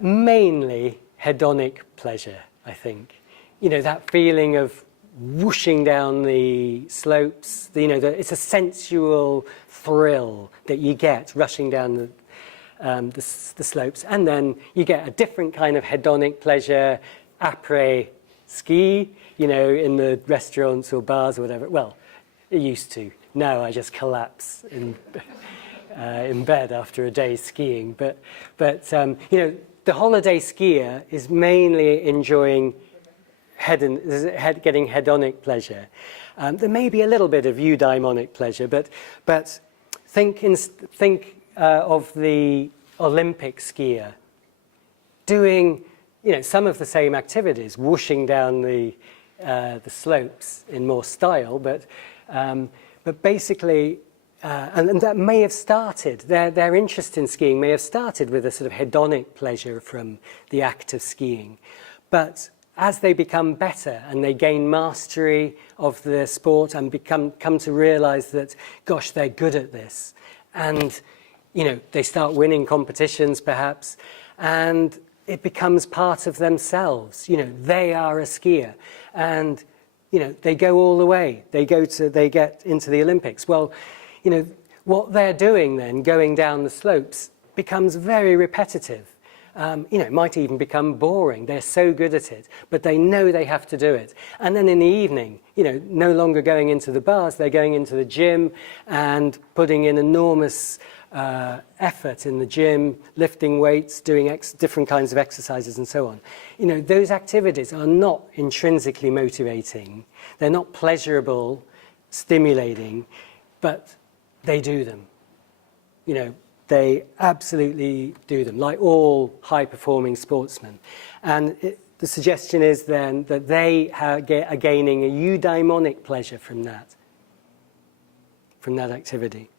mainly hedonic pleasure, I think. That feeling of whooshing down the slopes, it's a sensual thrill that you get rushing down the slopes, and then you get a different kind of hedonic pleasure, après ski, in the restaurants or bars or whatever. Well, it used to. Now I just collapse in bed after a day skiing. But the holiday skier is mainly enjoying getting hedonic pleasure. There may be a little bit of eudaimonic pleasure, but think of the Olympic skier doing some of the same activities, whooshing down the slopes in more style, but basically, and that may have started, their interest in skiing may have started with a sort of hedonic pleasure from the act of skiing. But as they become better and they gain mastery of the sport and come to realize that, gosh, they're good at this, and they start winning competitions perhaps, and it becomes part of themselves. They are a skier, and they go all the way. They get into the Olympics. Well, what they're doing then, going down the slopes, becomes very repetitive. It might even become boring. They're so good at it, but they know they have to do it. And then in the evening, no longer going into the bars, they're going into the gym and putting in enormous effort in the gym, lifting weights, doing different kinds of exercises and so on. Those activities are not intrinsically motivating. They're not pleasurable, stimulating, but they do them. They absolutely do them, like all high-performing sportsmen. And the suggestion is then that they are gaining a eudaimonic pleasure from that activity.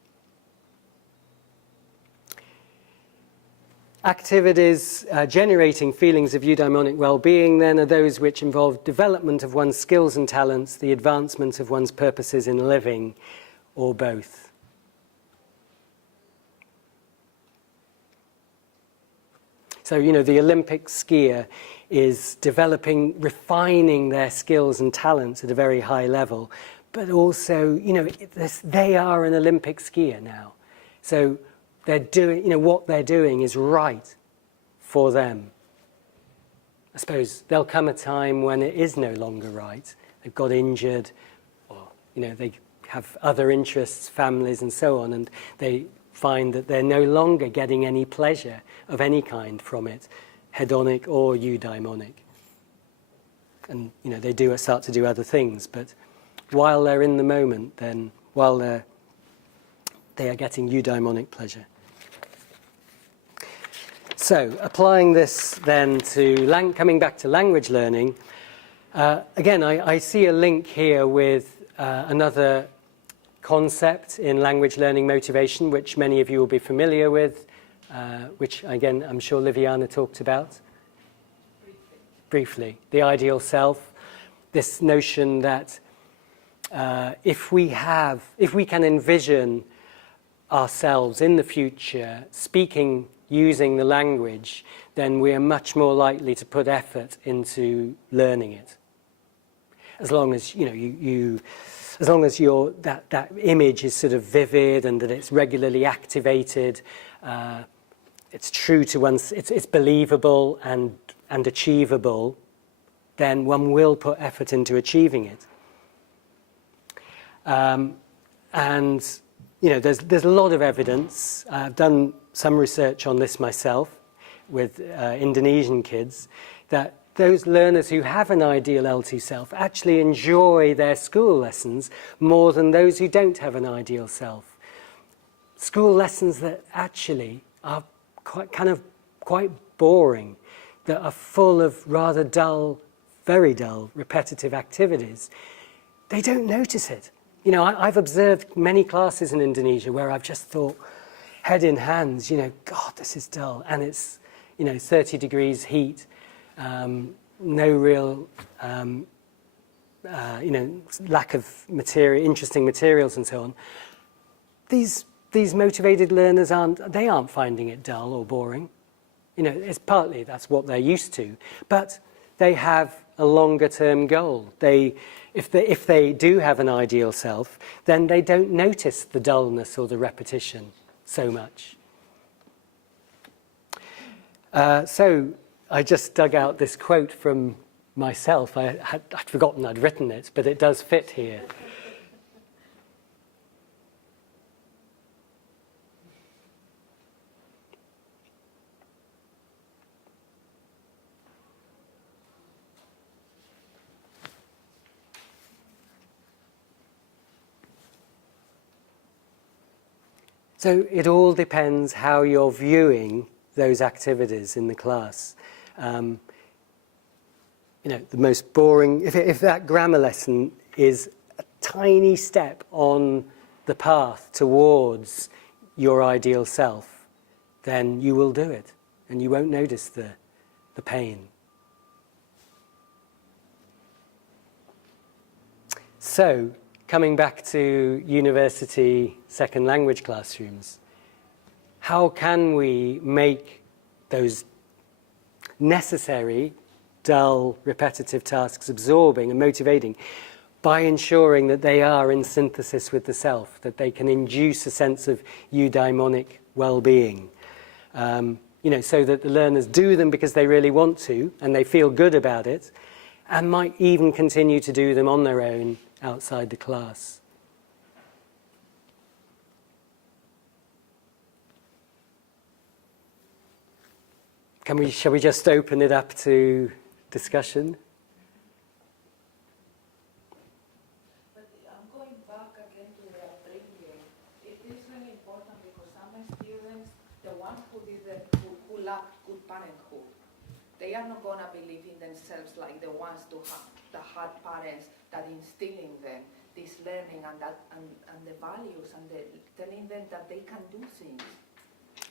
Activities generating feelings of eudaimonic well-being then are those which involve development of one's skills and talents, the advancement of one's purposes in living, or both. So, the Olympic skier is refining their skills and talents at a very high level, but also, they are an Olympic skier now. So they're doing, what they're doing is right for them. I suppose there'll come a time when it is no longer right. They've got injured, or, they have other interests, families and so on, and they find that they're no longer getting any pleasure of any kind from it, hedonic or eudaimonic. And, they start to do other things, but while they're in the moment, then while they are getting eudaimonic pleasure. So, applying this then to coming back to language learning, again, I see a link here with another concept in language learning motivation, which many of you will be familiar with, which, again, I'm sure Liviana talked about. Briefly. The ideal self, this notion that if we can envision ourselves in the future speaking using the language, then we are much more likely to put effort into learning it. As long as as long as that image is sort of vivid and that it's regularly activated, it's true to one's, it's believable and achievable, then one will put effort into achieving it. And there's a lot of evidence. I've done some research on this myself with Indonesian kids, that those learners who have an ideal L2 self actually enjoy their school lessons more than those who don't have an ideal self. School lessons that actually are quite boring, that are full of rather dull, very dull, repetitive activities, they don't notice it. I've observed many classes in Indonesia where I've just thought, head in hands, God, this is dull. And it's, 30 degrees heat, no real, lack of interesting materials and so on. These motivated learners aren't finding it dull or boring. It's partly that's what they're used to, but they have a longer term goal. If they do have an ideal self, then they don't notice the dullness or the repetition so much. So I just dug out this quote from myself. I'd forgotten I'd written it, but it does fit here. So it all depends how you're viewing those activities in the class. The most boring, if that grammar lesson is a tiny step on the path towards your ideal self, then you will do it and you won't notice the pain. So, coming back to university second language classrooms, how can we make those necessary, dull, repetitive tasks absorbing and motivating by ensuring that they are in synthesis with the self, that they can induce a sense of eudaimonic well-being, so that the learners do them because they really want to and they feel good about it, and might even continue to do them on their own outside the class. Shall we just open it up to discussion? But I'm going back again to the upbringing. It is really important because some students, the ones who lack good parenthood, they are not going to believe in themselves like the ones that had parents that instill in them this learning and the values and telling them that they can do things.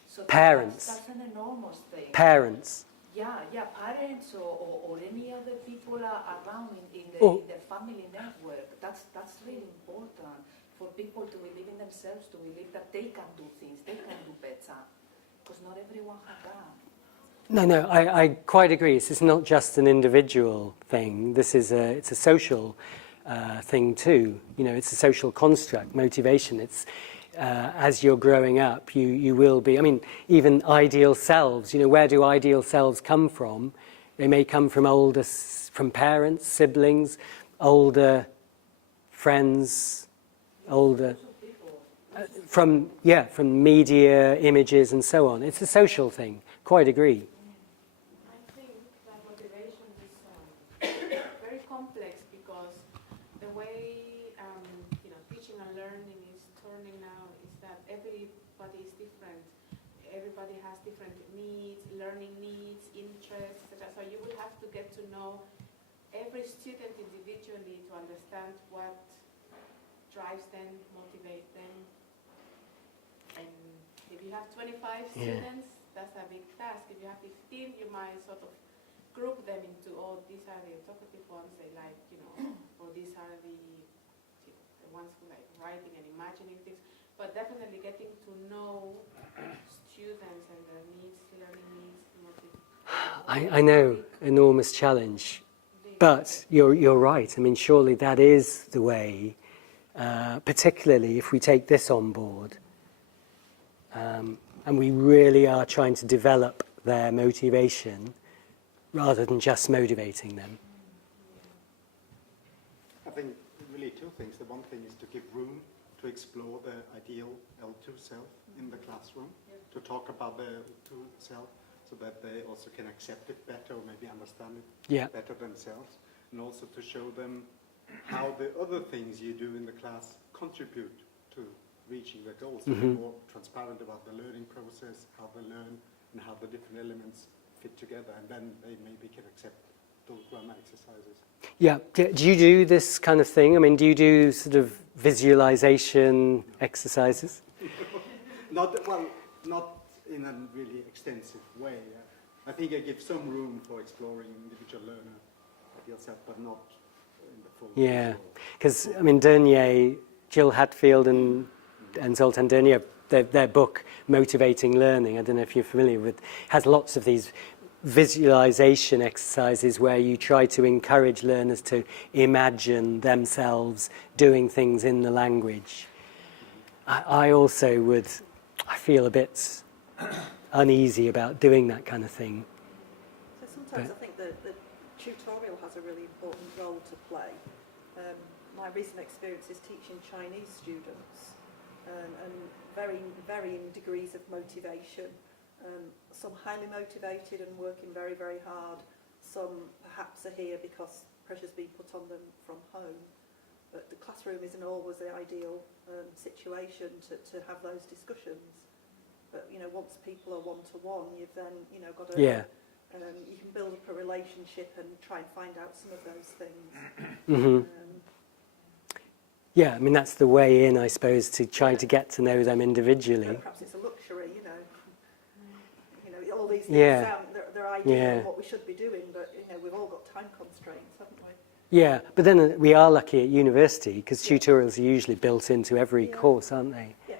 So Parents. That's an enormous thing. Parents. Yeah, parents or any other people around in the family network. That's really important for people to believe in themselves, to believe that they can do things, they can do better, because not everyone has that. No, I quite agree. This is not just an individual thing. It's a social thing too. It's a social construct, motivation. It's as you're growing up, you will be. I mean, even ideal selves. Where do ideal selves come from? They may come from parents, siblings, older friends, from media, images, and so on. It's a social thing. Quite agree. I think that motivation is very complex because the way teaching and learning is turning now is that everybody is different. everybody has different needs, learning needs, interests, etc. So you will have to get to know every student individually to understand what drives them, motivates them. And if you have 25 students, that's a big task. If you have 15, you might sort of group them into, oh, these are the talkative ones they like, you know, or these are the ones who like writing and imagining things. But definitely getting to know students and their needs, learning needs, I know, enormous challenge. But you're right. I mean, surely that is the way, particularly if we take this on board. And we really are trying to develop their motivation rather than just motivating them. I think really two things. The one thing is to give room to explore the ideal L2 self in the classroom, to talk about the L2 self, so that they also can accept it better or maybe understand it better themselves, and also to show them how the other things you do in the class contribute to reaching their goals. So be more transparent about the learning process, how they learn, and how the different elements fit together, and then they maybe can accept those grammar exercises. Yeah. Do you do this kind of thing? I mean, do you do sort of visualization exercises? Not in a really extensive way. I think I give some room for exploring individual learner ideal self, but not in the full. Yeah, because I mean, Dernier, Jill Hatfield and Zoltan Dernier, their book Motivating Learning, I don't know if you're familiar with, has lots of these visualization exercises where you try to encourage learners to imagine themselves doing things in the language. I also would, I feel a bit uneasy about doing that kind of thing. So sometimes I think the tutorial has a really important role to play. My recent experience is teaching Chinese students, and varying degrees of motivation. Some highly motivated and working very, very hard. Some perhaps are here because pressure's been put on them from home. But the classroom isn't always the ideal situation to have those discussions. But, you know, once people are one-to-one, you've then, you know, got to... you can build up a relationship and try and find out some of those things. Yeah, I mean, that's the way in, I suppose, to try to get to know them individually. Perhaps it's a luxury, you know. You know, all these things sound, they're ideal what we should be doing, but, you know, we've all got time constraints, haven't we? Yeah, but then we are lucky at university because tutorials are usually built into every course, aren't they? Yes,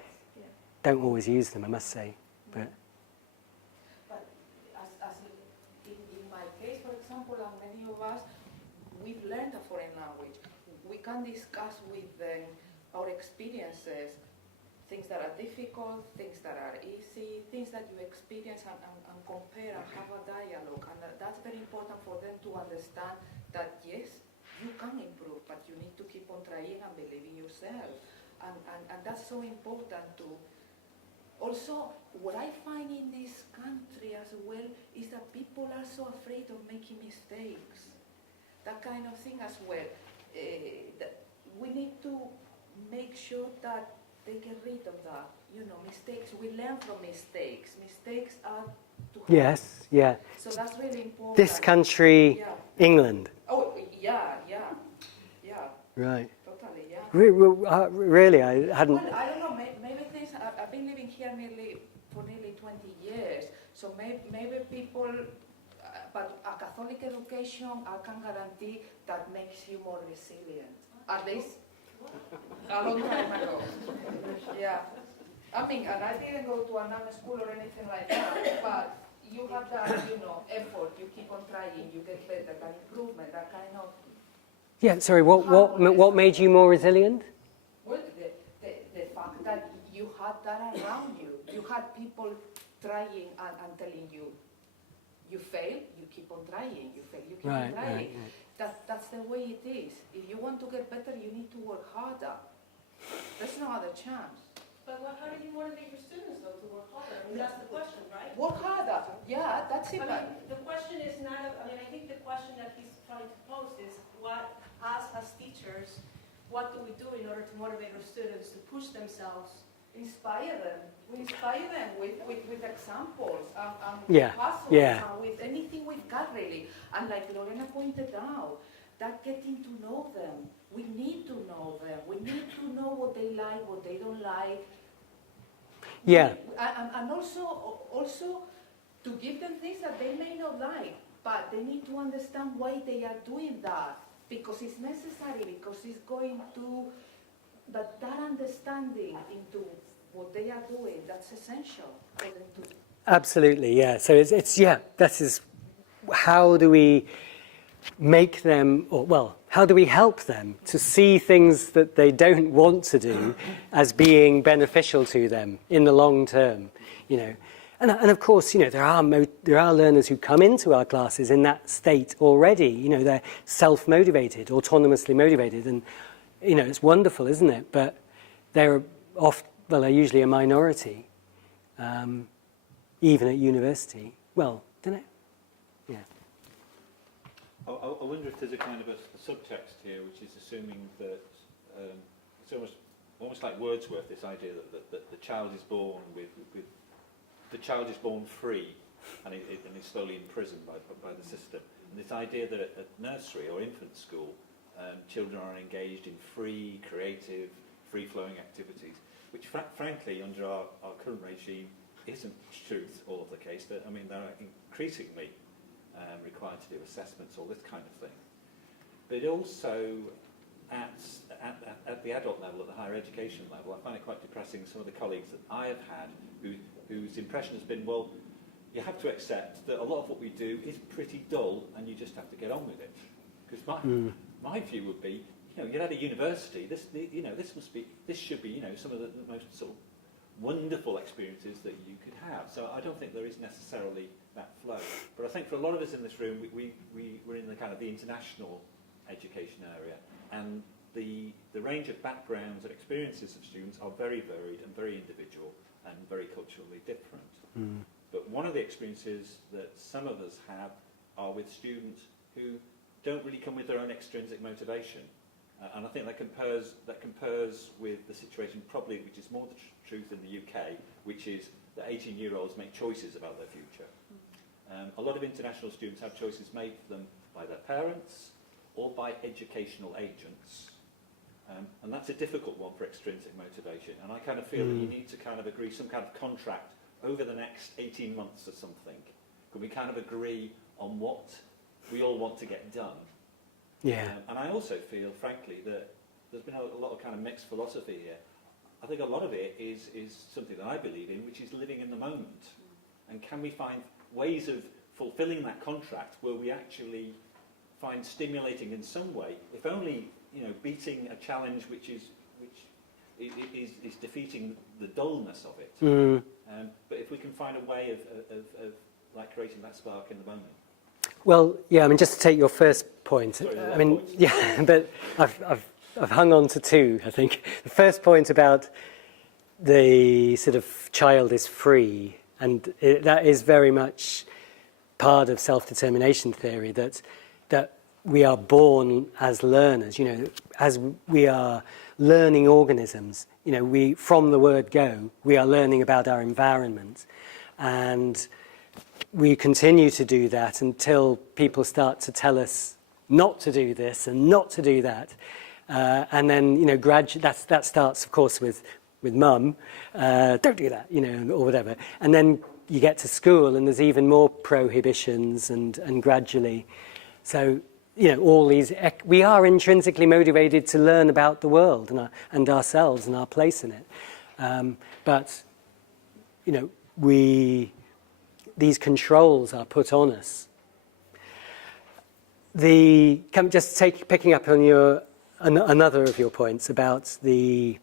Don't always use them, I must say. But as in my case, for example, and many of us, we've learned a foreign language. We can discuss with our experiences, things that are difficult, things that are easy, things that you experience and compare and have a dialogue. And that's very important for them to understand that, yes, you can improve, but you need to keep on trying and believe in yourself. And that's so important to... Also, what I find in this country as well is that people are so afraid of making mistakes. That kind of thing as well. We need to make sure that they get rid of that. You know, mistakes. We learn from mistakes. Mistakes are to happen. yes, yeah. So that's really important. This country, England. Oh, yeah. Right. Totally, yeah. Really, I hadn't... Well, I don't know, maybe things, I've been living here for nearly 20 years, so maybe people, but a Catholic education, I can guarantee that makes you more resilient. At least a long time ago. Yeah. I mean, and I didn't go to a non-school or anything like that, but you have that, you know, effort, you keep on trying, you get better, that improvement, that kind of... Yeah, sorry, what made you more resilient? Well, the fact that you had that around you. You had people trying and telling you, you fail, you keep on trying, you fail, you keep on trying. Right. That's the way it is. If you want to get better, you need to work harder. There's no other chance. But how do you motivate your students, though, to work harder? I mean, that's the question, right? Work harder. Yeah, that's it. I mean, the question is not, I think the question that he's trying to pose is, us as teachers, what do we do in order to motivate our students to push themselves inspire them. We inspire them with examples and Yeah, puzzles yeah. and with anything we've got really. And like Lorena pointed out, that getting to know them, we need to know them. We need to know what they like, what they don't like. Yeah. And also to give them things that they may not like, but they need to understand why they are doing that, because it's necessary, because it's going to, that understanding into what they are doing, that's essential for them to. Absolutely, yeah. So it's yeah, that is, how do we make them, or well, how do we help them to see things that they don't want to do as being beneficial to them in the long term, you know? And of course, you know, there are learners who come into our classes in that state already. You know, they're self-motivated, autonomously motivated, and you know, it's wonderful, isn't it? But they're they're usually a minority, even at university. Well, don't it? Yeah. I wonder if there's a kind of a subtext here, which is assuming that it's almost like Wordsworth, this idea that the child is born with the child is born free, and is slowly imprisoned by the system. And this idea that at nursery or infant school, children are engaged in free, creative, free-flowing activities, which frankly, under our current regime, isn't truth all of the case. I mean, they're increasingly required to do assessments, all this kind of thing. But also, at the adult level, at the higher education level, I find it quite depressing, some of the colleagues that I have had whose impression has been, well, you have to accept that a lot of what we do is pretty dull and you just have to get on with it. Because my view would be, you know, you're at a university, this should be, you know, some of the most sort of wonderful experiences that you could have. So I don't think there is necessarily that flow. But I think for a lot of us in this room, we're in the kind of the international education area, and the range of backgrounds and experiences of students are very varied and very individual and very culturally different. But one of the experiences that some of us have are with students who don't really come with their own extrinsic motivation. And I think that compares with the situation probably which is more the truth in the UK, which is that 18-year-olds make choices about their future. A lot of international students have choices made for them by their parents or by educational agents. And that's a difficult one for extrinsic motivation. And I kind of feel that you need to kind of agree some kind of contract over the next 18 months or something. Can we kind of agree on what we all want to get done? Yeah. And I also feel, frankly, that there's been a lot of kind of mixed philosophy here. I think a lot of it is something that I believe in, which is living in the moment. And can we find ways of fulfilling that contract where we actually find stimulating in some way, if only, you know, beating a challenge which is defeating the dullness of it. But if we can find a way of like creating that spark in the moment. Well, yeah. I mean, just to take your first point. Sorry, I mean, yeah, but I've hung on to two. I think the first point about the sort of child is free, and that is very much part of self-determination theory. That we are born as learners. You know, as we are learning organisms. You know, we from the word go, we are learning about our environment, and we continue to do that until people start to tell us not to do this and not to do that. And then, you know, gradually, that starts, of course, with mum, don't do that, you know, or whatever. And then you get to school and there's even more prohibitions and gradually. So, you know, all these, we are intrinsically motivated to learn about the world and ourselves and our place in it. But, you know, these controls are put on us. Picking up on another of your points about the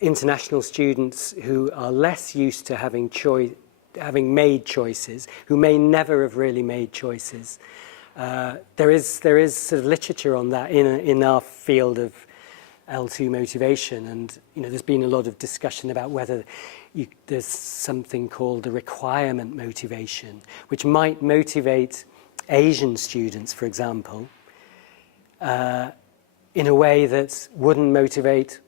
international students who are less used to having made choices, who may never have really made choices. There is sort of literature on that in our field of L2 motivation, and you know, there's been a lot of discussion about whether there's something called the requirement motivation, which might motivate Asian students, for example, in a way that wouldn't motivate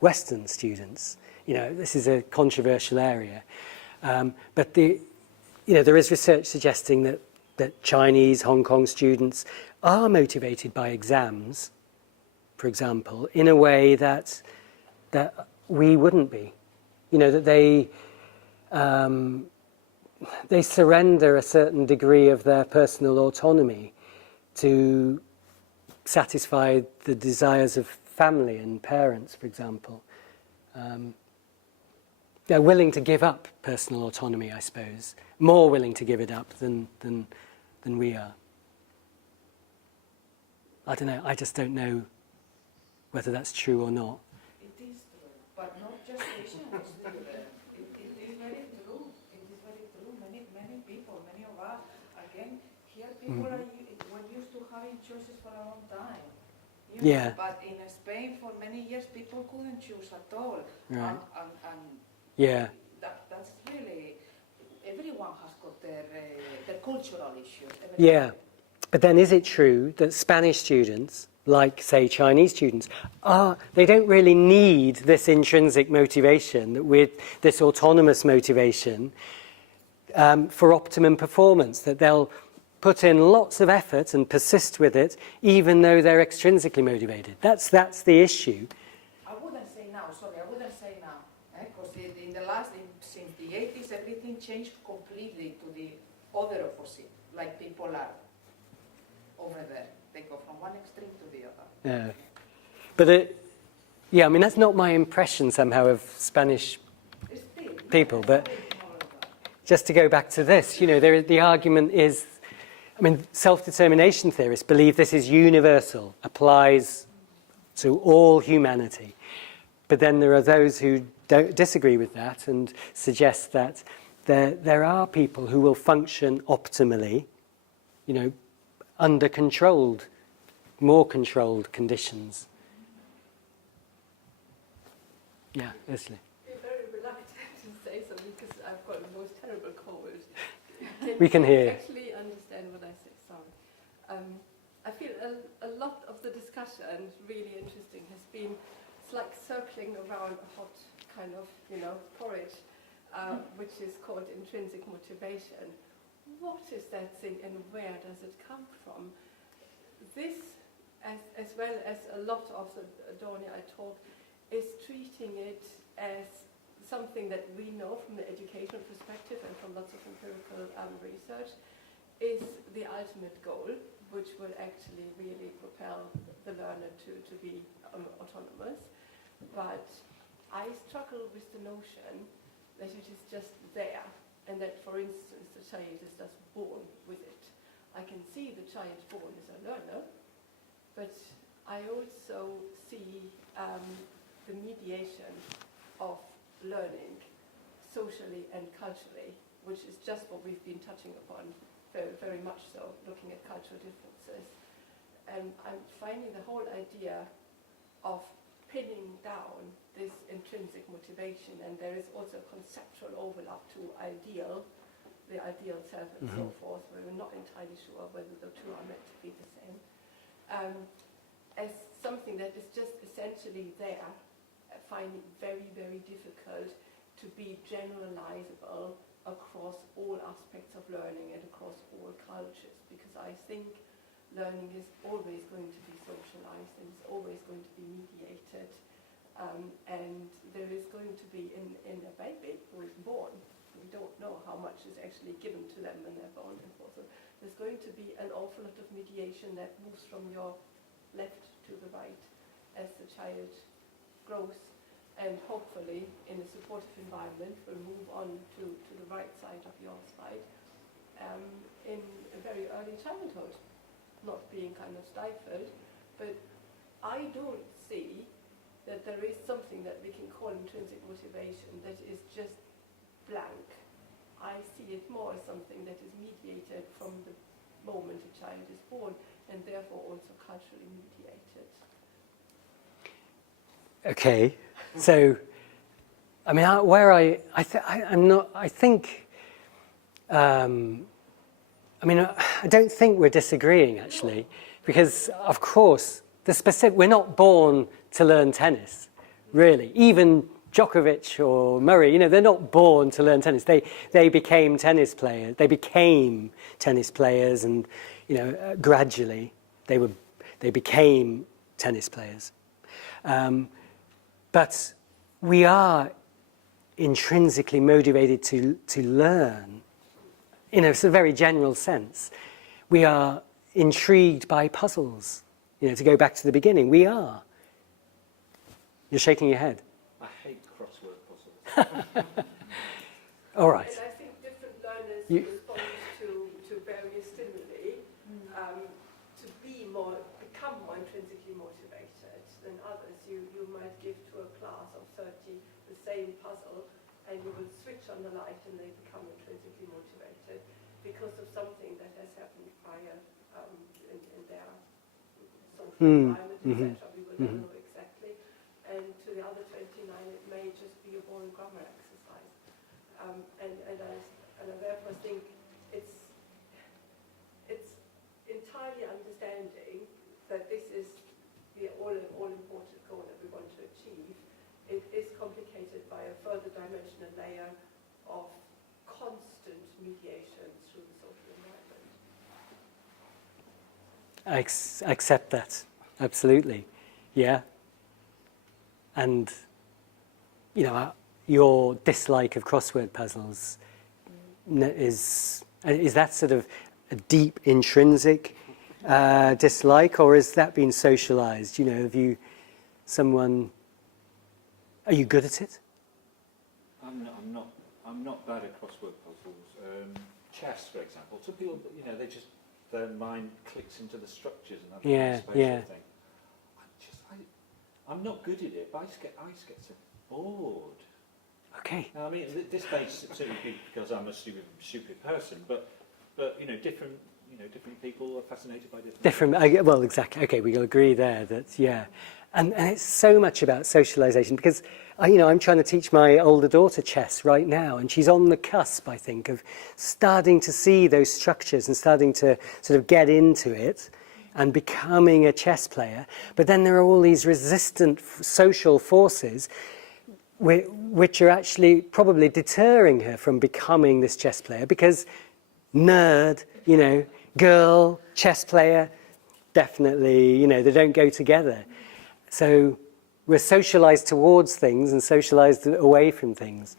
Western students. this is a controversial area. But there is research suggesting that Chinese, Hong Kong students are motivated by exams, for example, in a way that we wouldn't be. That they surrender a certain degree of their personal autonomy to satisfy the desires of family and parents, for example. They're willing to give up personal autonomy, I suppose, more willing to give it up than we are. I don't know, I just don't know whether that's true or not. It is true, but not just Asians. It is very true. It is very true. Many people, many of us, again, here people were used to having choices for a long time. Yeah. But in Spain, for many years, people couldn't choose at all. Right. And Yeah. that's really, everyone has got their cultural issues. Yeah. But then is it true that Spanish students, like, say, Chinese students, they don't really need this intrinsic motivation, this autonomous motivation for optimum performance, that they'll put in lots of effort and persist with it, even though they're extrinsically motivated? That's the issue. I wouldn't say now, because since the 80s, everything changed completely to the other opposite, like people are over there. They go from one extreme to the other. Yeah. But I mean, that's not my impression somehow of Spanish people. But just to go back to this, the argument is, I mean, self-determination theorists believe this is universal, applies to all humanity. But then there are those who don't disagree with that and suggest that there are people who will function optimally, under more controlled conditions. Yeah, Ursula. I'm very reluctant to say something because I've got the most terrible cold. We can hear. Actually understand what I say. Sorry. I feel a lot of the discussion, really interesting, has been, it's like circling around a hot kind of, porridge, which is called intrinsic motivation. What is that thing and where does it come from? This, as well as a lot of the Adornia I talk, is treating it as something that we know from the educational perspective and from lots of empirical research is the ultimate goal, which will actually really propel the learner to be autonomous. But I struggle with the notion that it is just there, and that, for instance, the child is just born with it. I can see the child born as a learner, but I also see the mediation of learning socially and culturally, which is just what we've been touching upon, very, very much so, looking at cultural differences. And I'm finding the whole idea of pinning down this intrinsic motivation, and there is also conceptual overlap to the ideal self and so forth, where we're not entirely sure whether the two are meant to be the same, as something that is just essentially there, I find it very, very difficult to be generalizable across all aspects of learning and across all cultures, because I think learning is always going to be socialized and it's always going to be mediated. And there is going to be, in a baby who is born, we don't know how much is actually given to them when they're born, and so there's going to be an awful lot of mediation that moves from your left to the right as the child grows, and hopefully in a supportive environment will move on to the right side of your side in a very early childhood, not being kind of stifled. But I don't see that there is something that we can call intrinsic motivation that is just blank. I see it more as something that is mediated from the moment a child is born, and therefore also culturally mediated. Okay, so, I mean, I don't think we're disagreeing, actually, because, of course, we're not born to learn tennis, really. Even Djokovic or Murray, you know, they're not born to learn tennis. They became tennis players. They became tennis players, and you know, gradually they became tennis players. But we are intrinsically motivated to learn, in a very general sense. We are intrigued by puzzles. You know, to go back to the beginning, we are. You're shaking your head. I hate crossword puzzles. All right. And I think different learners respond to various stimuli to become more intrinsically motivated than others. You might give to a class of 30 the same puzzle, and you will switch on the light and they become intrinsically motivated because of something that has happened prior in their social environment, etc. We will not know exactly. And to the other 29, it may just be a boring grammar exercise. And I therefore think it's entirely understanding that this is the all-important goal that we want to achieve. It is complicated by a further dimension and layer of constant mediation through the social environment. I accept that, absolutely, yeah. And, you know, your dislike of crossword puzzles is that sort of a deep intrinsic dislike, or has that been socialized? You know, are you good at it? I'm not bad at crossword puzzles. Chess, for example. Some people, you know, their mind clicks into the structures and that spatial thing. I'm not good at it, but I just get so bored. Okay. Now, I mean, this may certainly be because I'm a stupid person, but you know, different people are fascinated by different. Well, exactly. Okay, we'll agree there. And it's so much about socialization, because I'm trying to teach my older daughter chess right now, and she's on the cusp, I think, of starting to see those structures and starting to sort of get into it and becoming a chess player. But then there are all these resistant social forces which are actually probably deterring her from becoming this chess player, because nerd, girl, chess player, definitely, they don't go together. So we're socialized towards things and socialized away from things.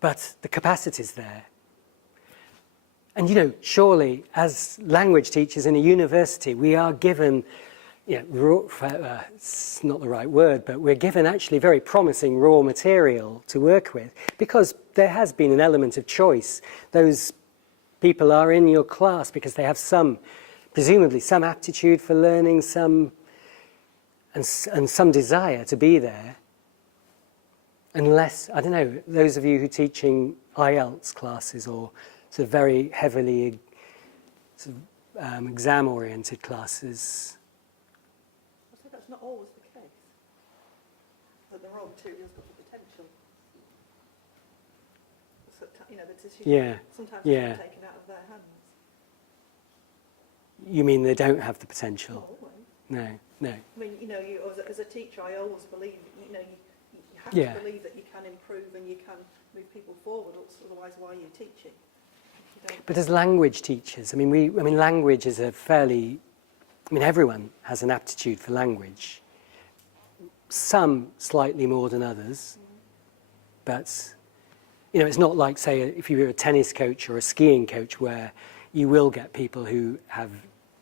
But the capacity's there. And, surely, as language teachers in a university, we are given, it's not the right word, but we're given actually very promising raw material to work with, because there has been an element of choice. Those people are in your class because they have presumably some aptitude for learning, and some desire to be there. Unless, I don't know, those of you who are teaching IELTS classes or sort of very heavily exam-oriented classes. So that's not always the case. That the raw material's got the potential. So, the tissue sometimes it's taken out of their hands. You mean they don't have the potential? Not always. No. I mean, as a teacher, I always believe, you have to believe that you can improve and you can move people forward. Otherwise, why are you teaching? But as language teachers, language is everyone has an aptitude for language. Some slightly more than others, but it's not like, say, if you were a tennis coach or a skiing coach, where you will get people who have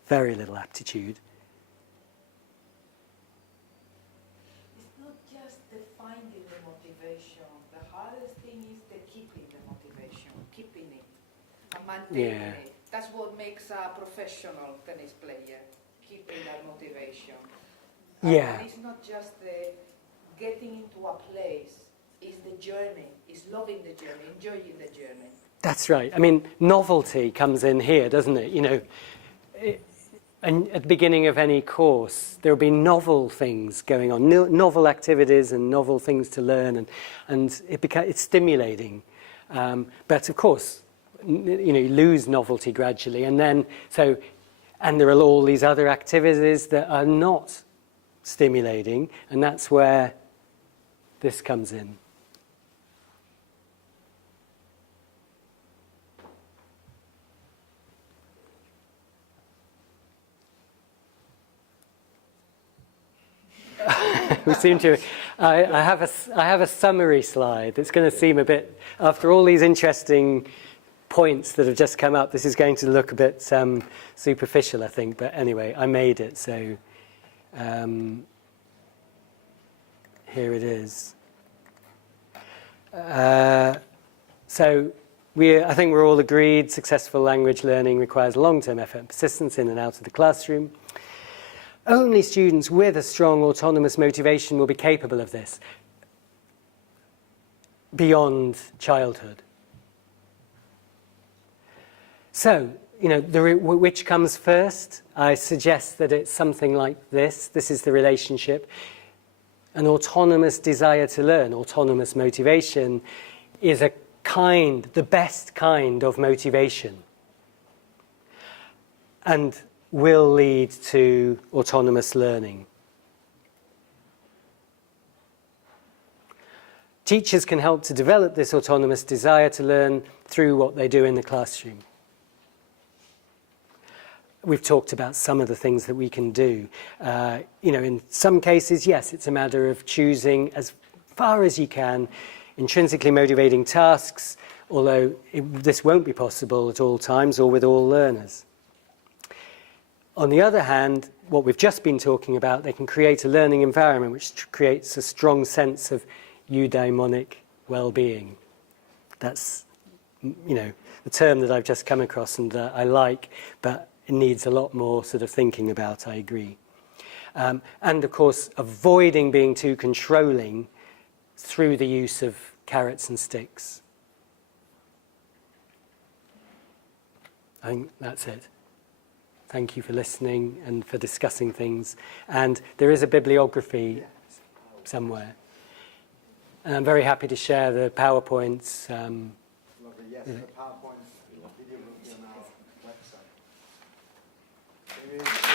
very little aptitude. It's not just the finding the motivation. The hardest thing is the keeping the motivation, keeping it, and maintaining it. That's what makes a professional tennis player, keeping that motivation. And it's not just the getting into a place. It's the journey. It's loving the journey, enjoying the journey. That's right. Novelty comes in here, doesn't it? And at the beginning of any course, there will be novel things going on, novel activities and novel things to learn, and it's stimulating. But of course, you lose novelty gradually, and there are all these other activities that are not stimulating, and that's where this comes in. We seem to. I have a summary slide that's going to seem a bit, after all these interesting points that have just come up, this is going to look a bit superficial, I think. But anyway, I made it, so here it is. So I think we're all agreed successful language learning requires long-term effort and persistence in and out of the classroom. Only students with a strong autonomous motivation will be capable of this beyond childhood. So, which comes first? I suggest that it's something like this. This is the relationship. An autonomous desire to learn, autonomous motivation, is the best kind of motivation. And will lead to autonomous learning. Teachers can help to develop this autonomous desire to learn through what they do in the classroom. We've talked about some of the things that we can do. In some cases, yes, it's a matter of choosing as far as you can intrinsically motivating tasks, although this won't be possible at all times or with all learners. On the other hand, what we've just been talking about, they can create a learning environment which creates a strong sense of eudaimonic well-being. That's, the term that I've just come across and I like, but it needs a lot more sort of thinking about, I agree. And of course, avoiding being too controlling through the use of carrots and sticks. I think that's it. Thank you for listening and for discussing things. And there is a bibliography somewhere. And I'm very happy to share the PowerPoints. Lovely, yes, the PowerPoint video will be on our website.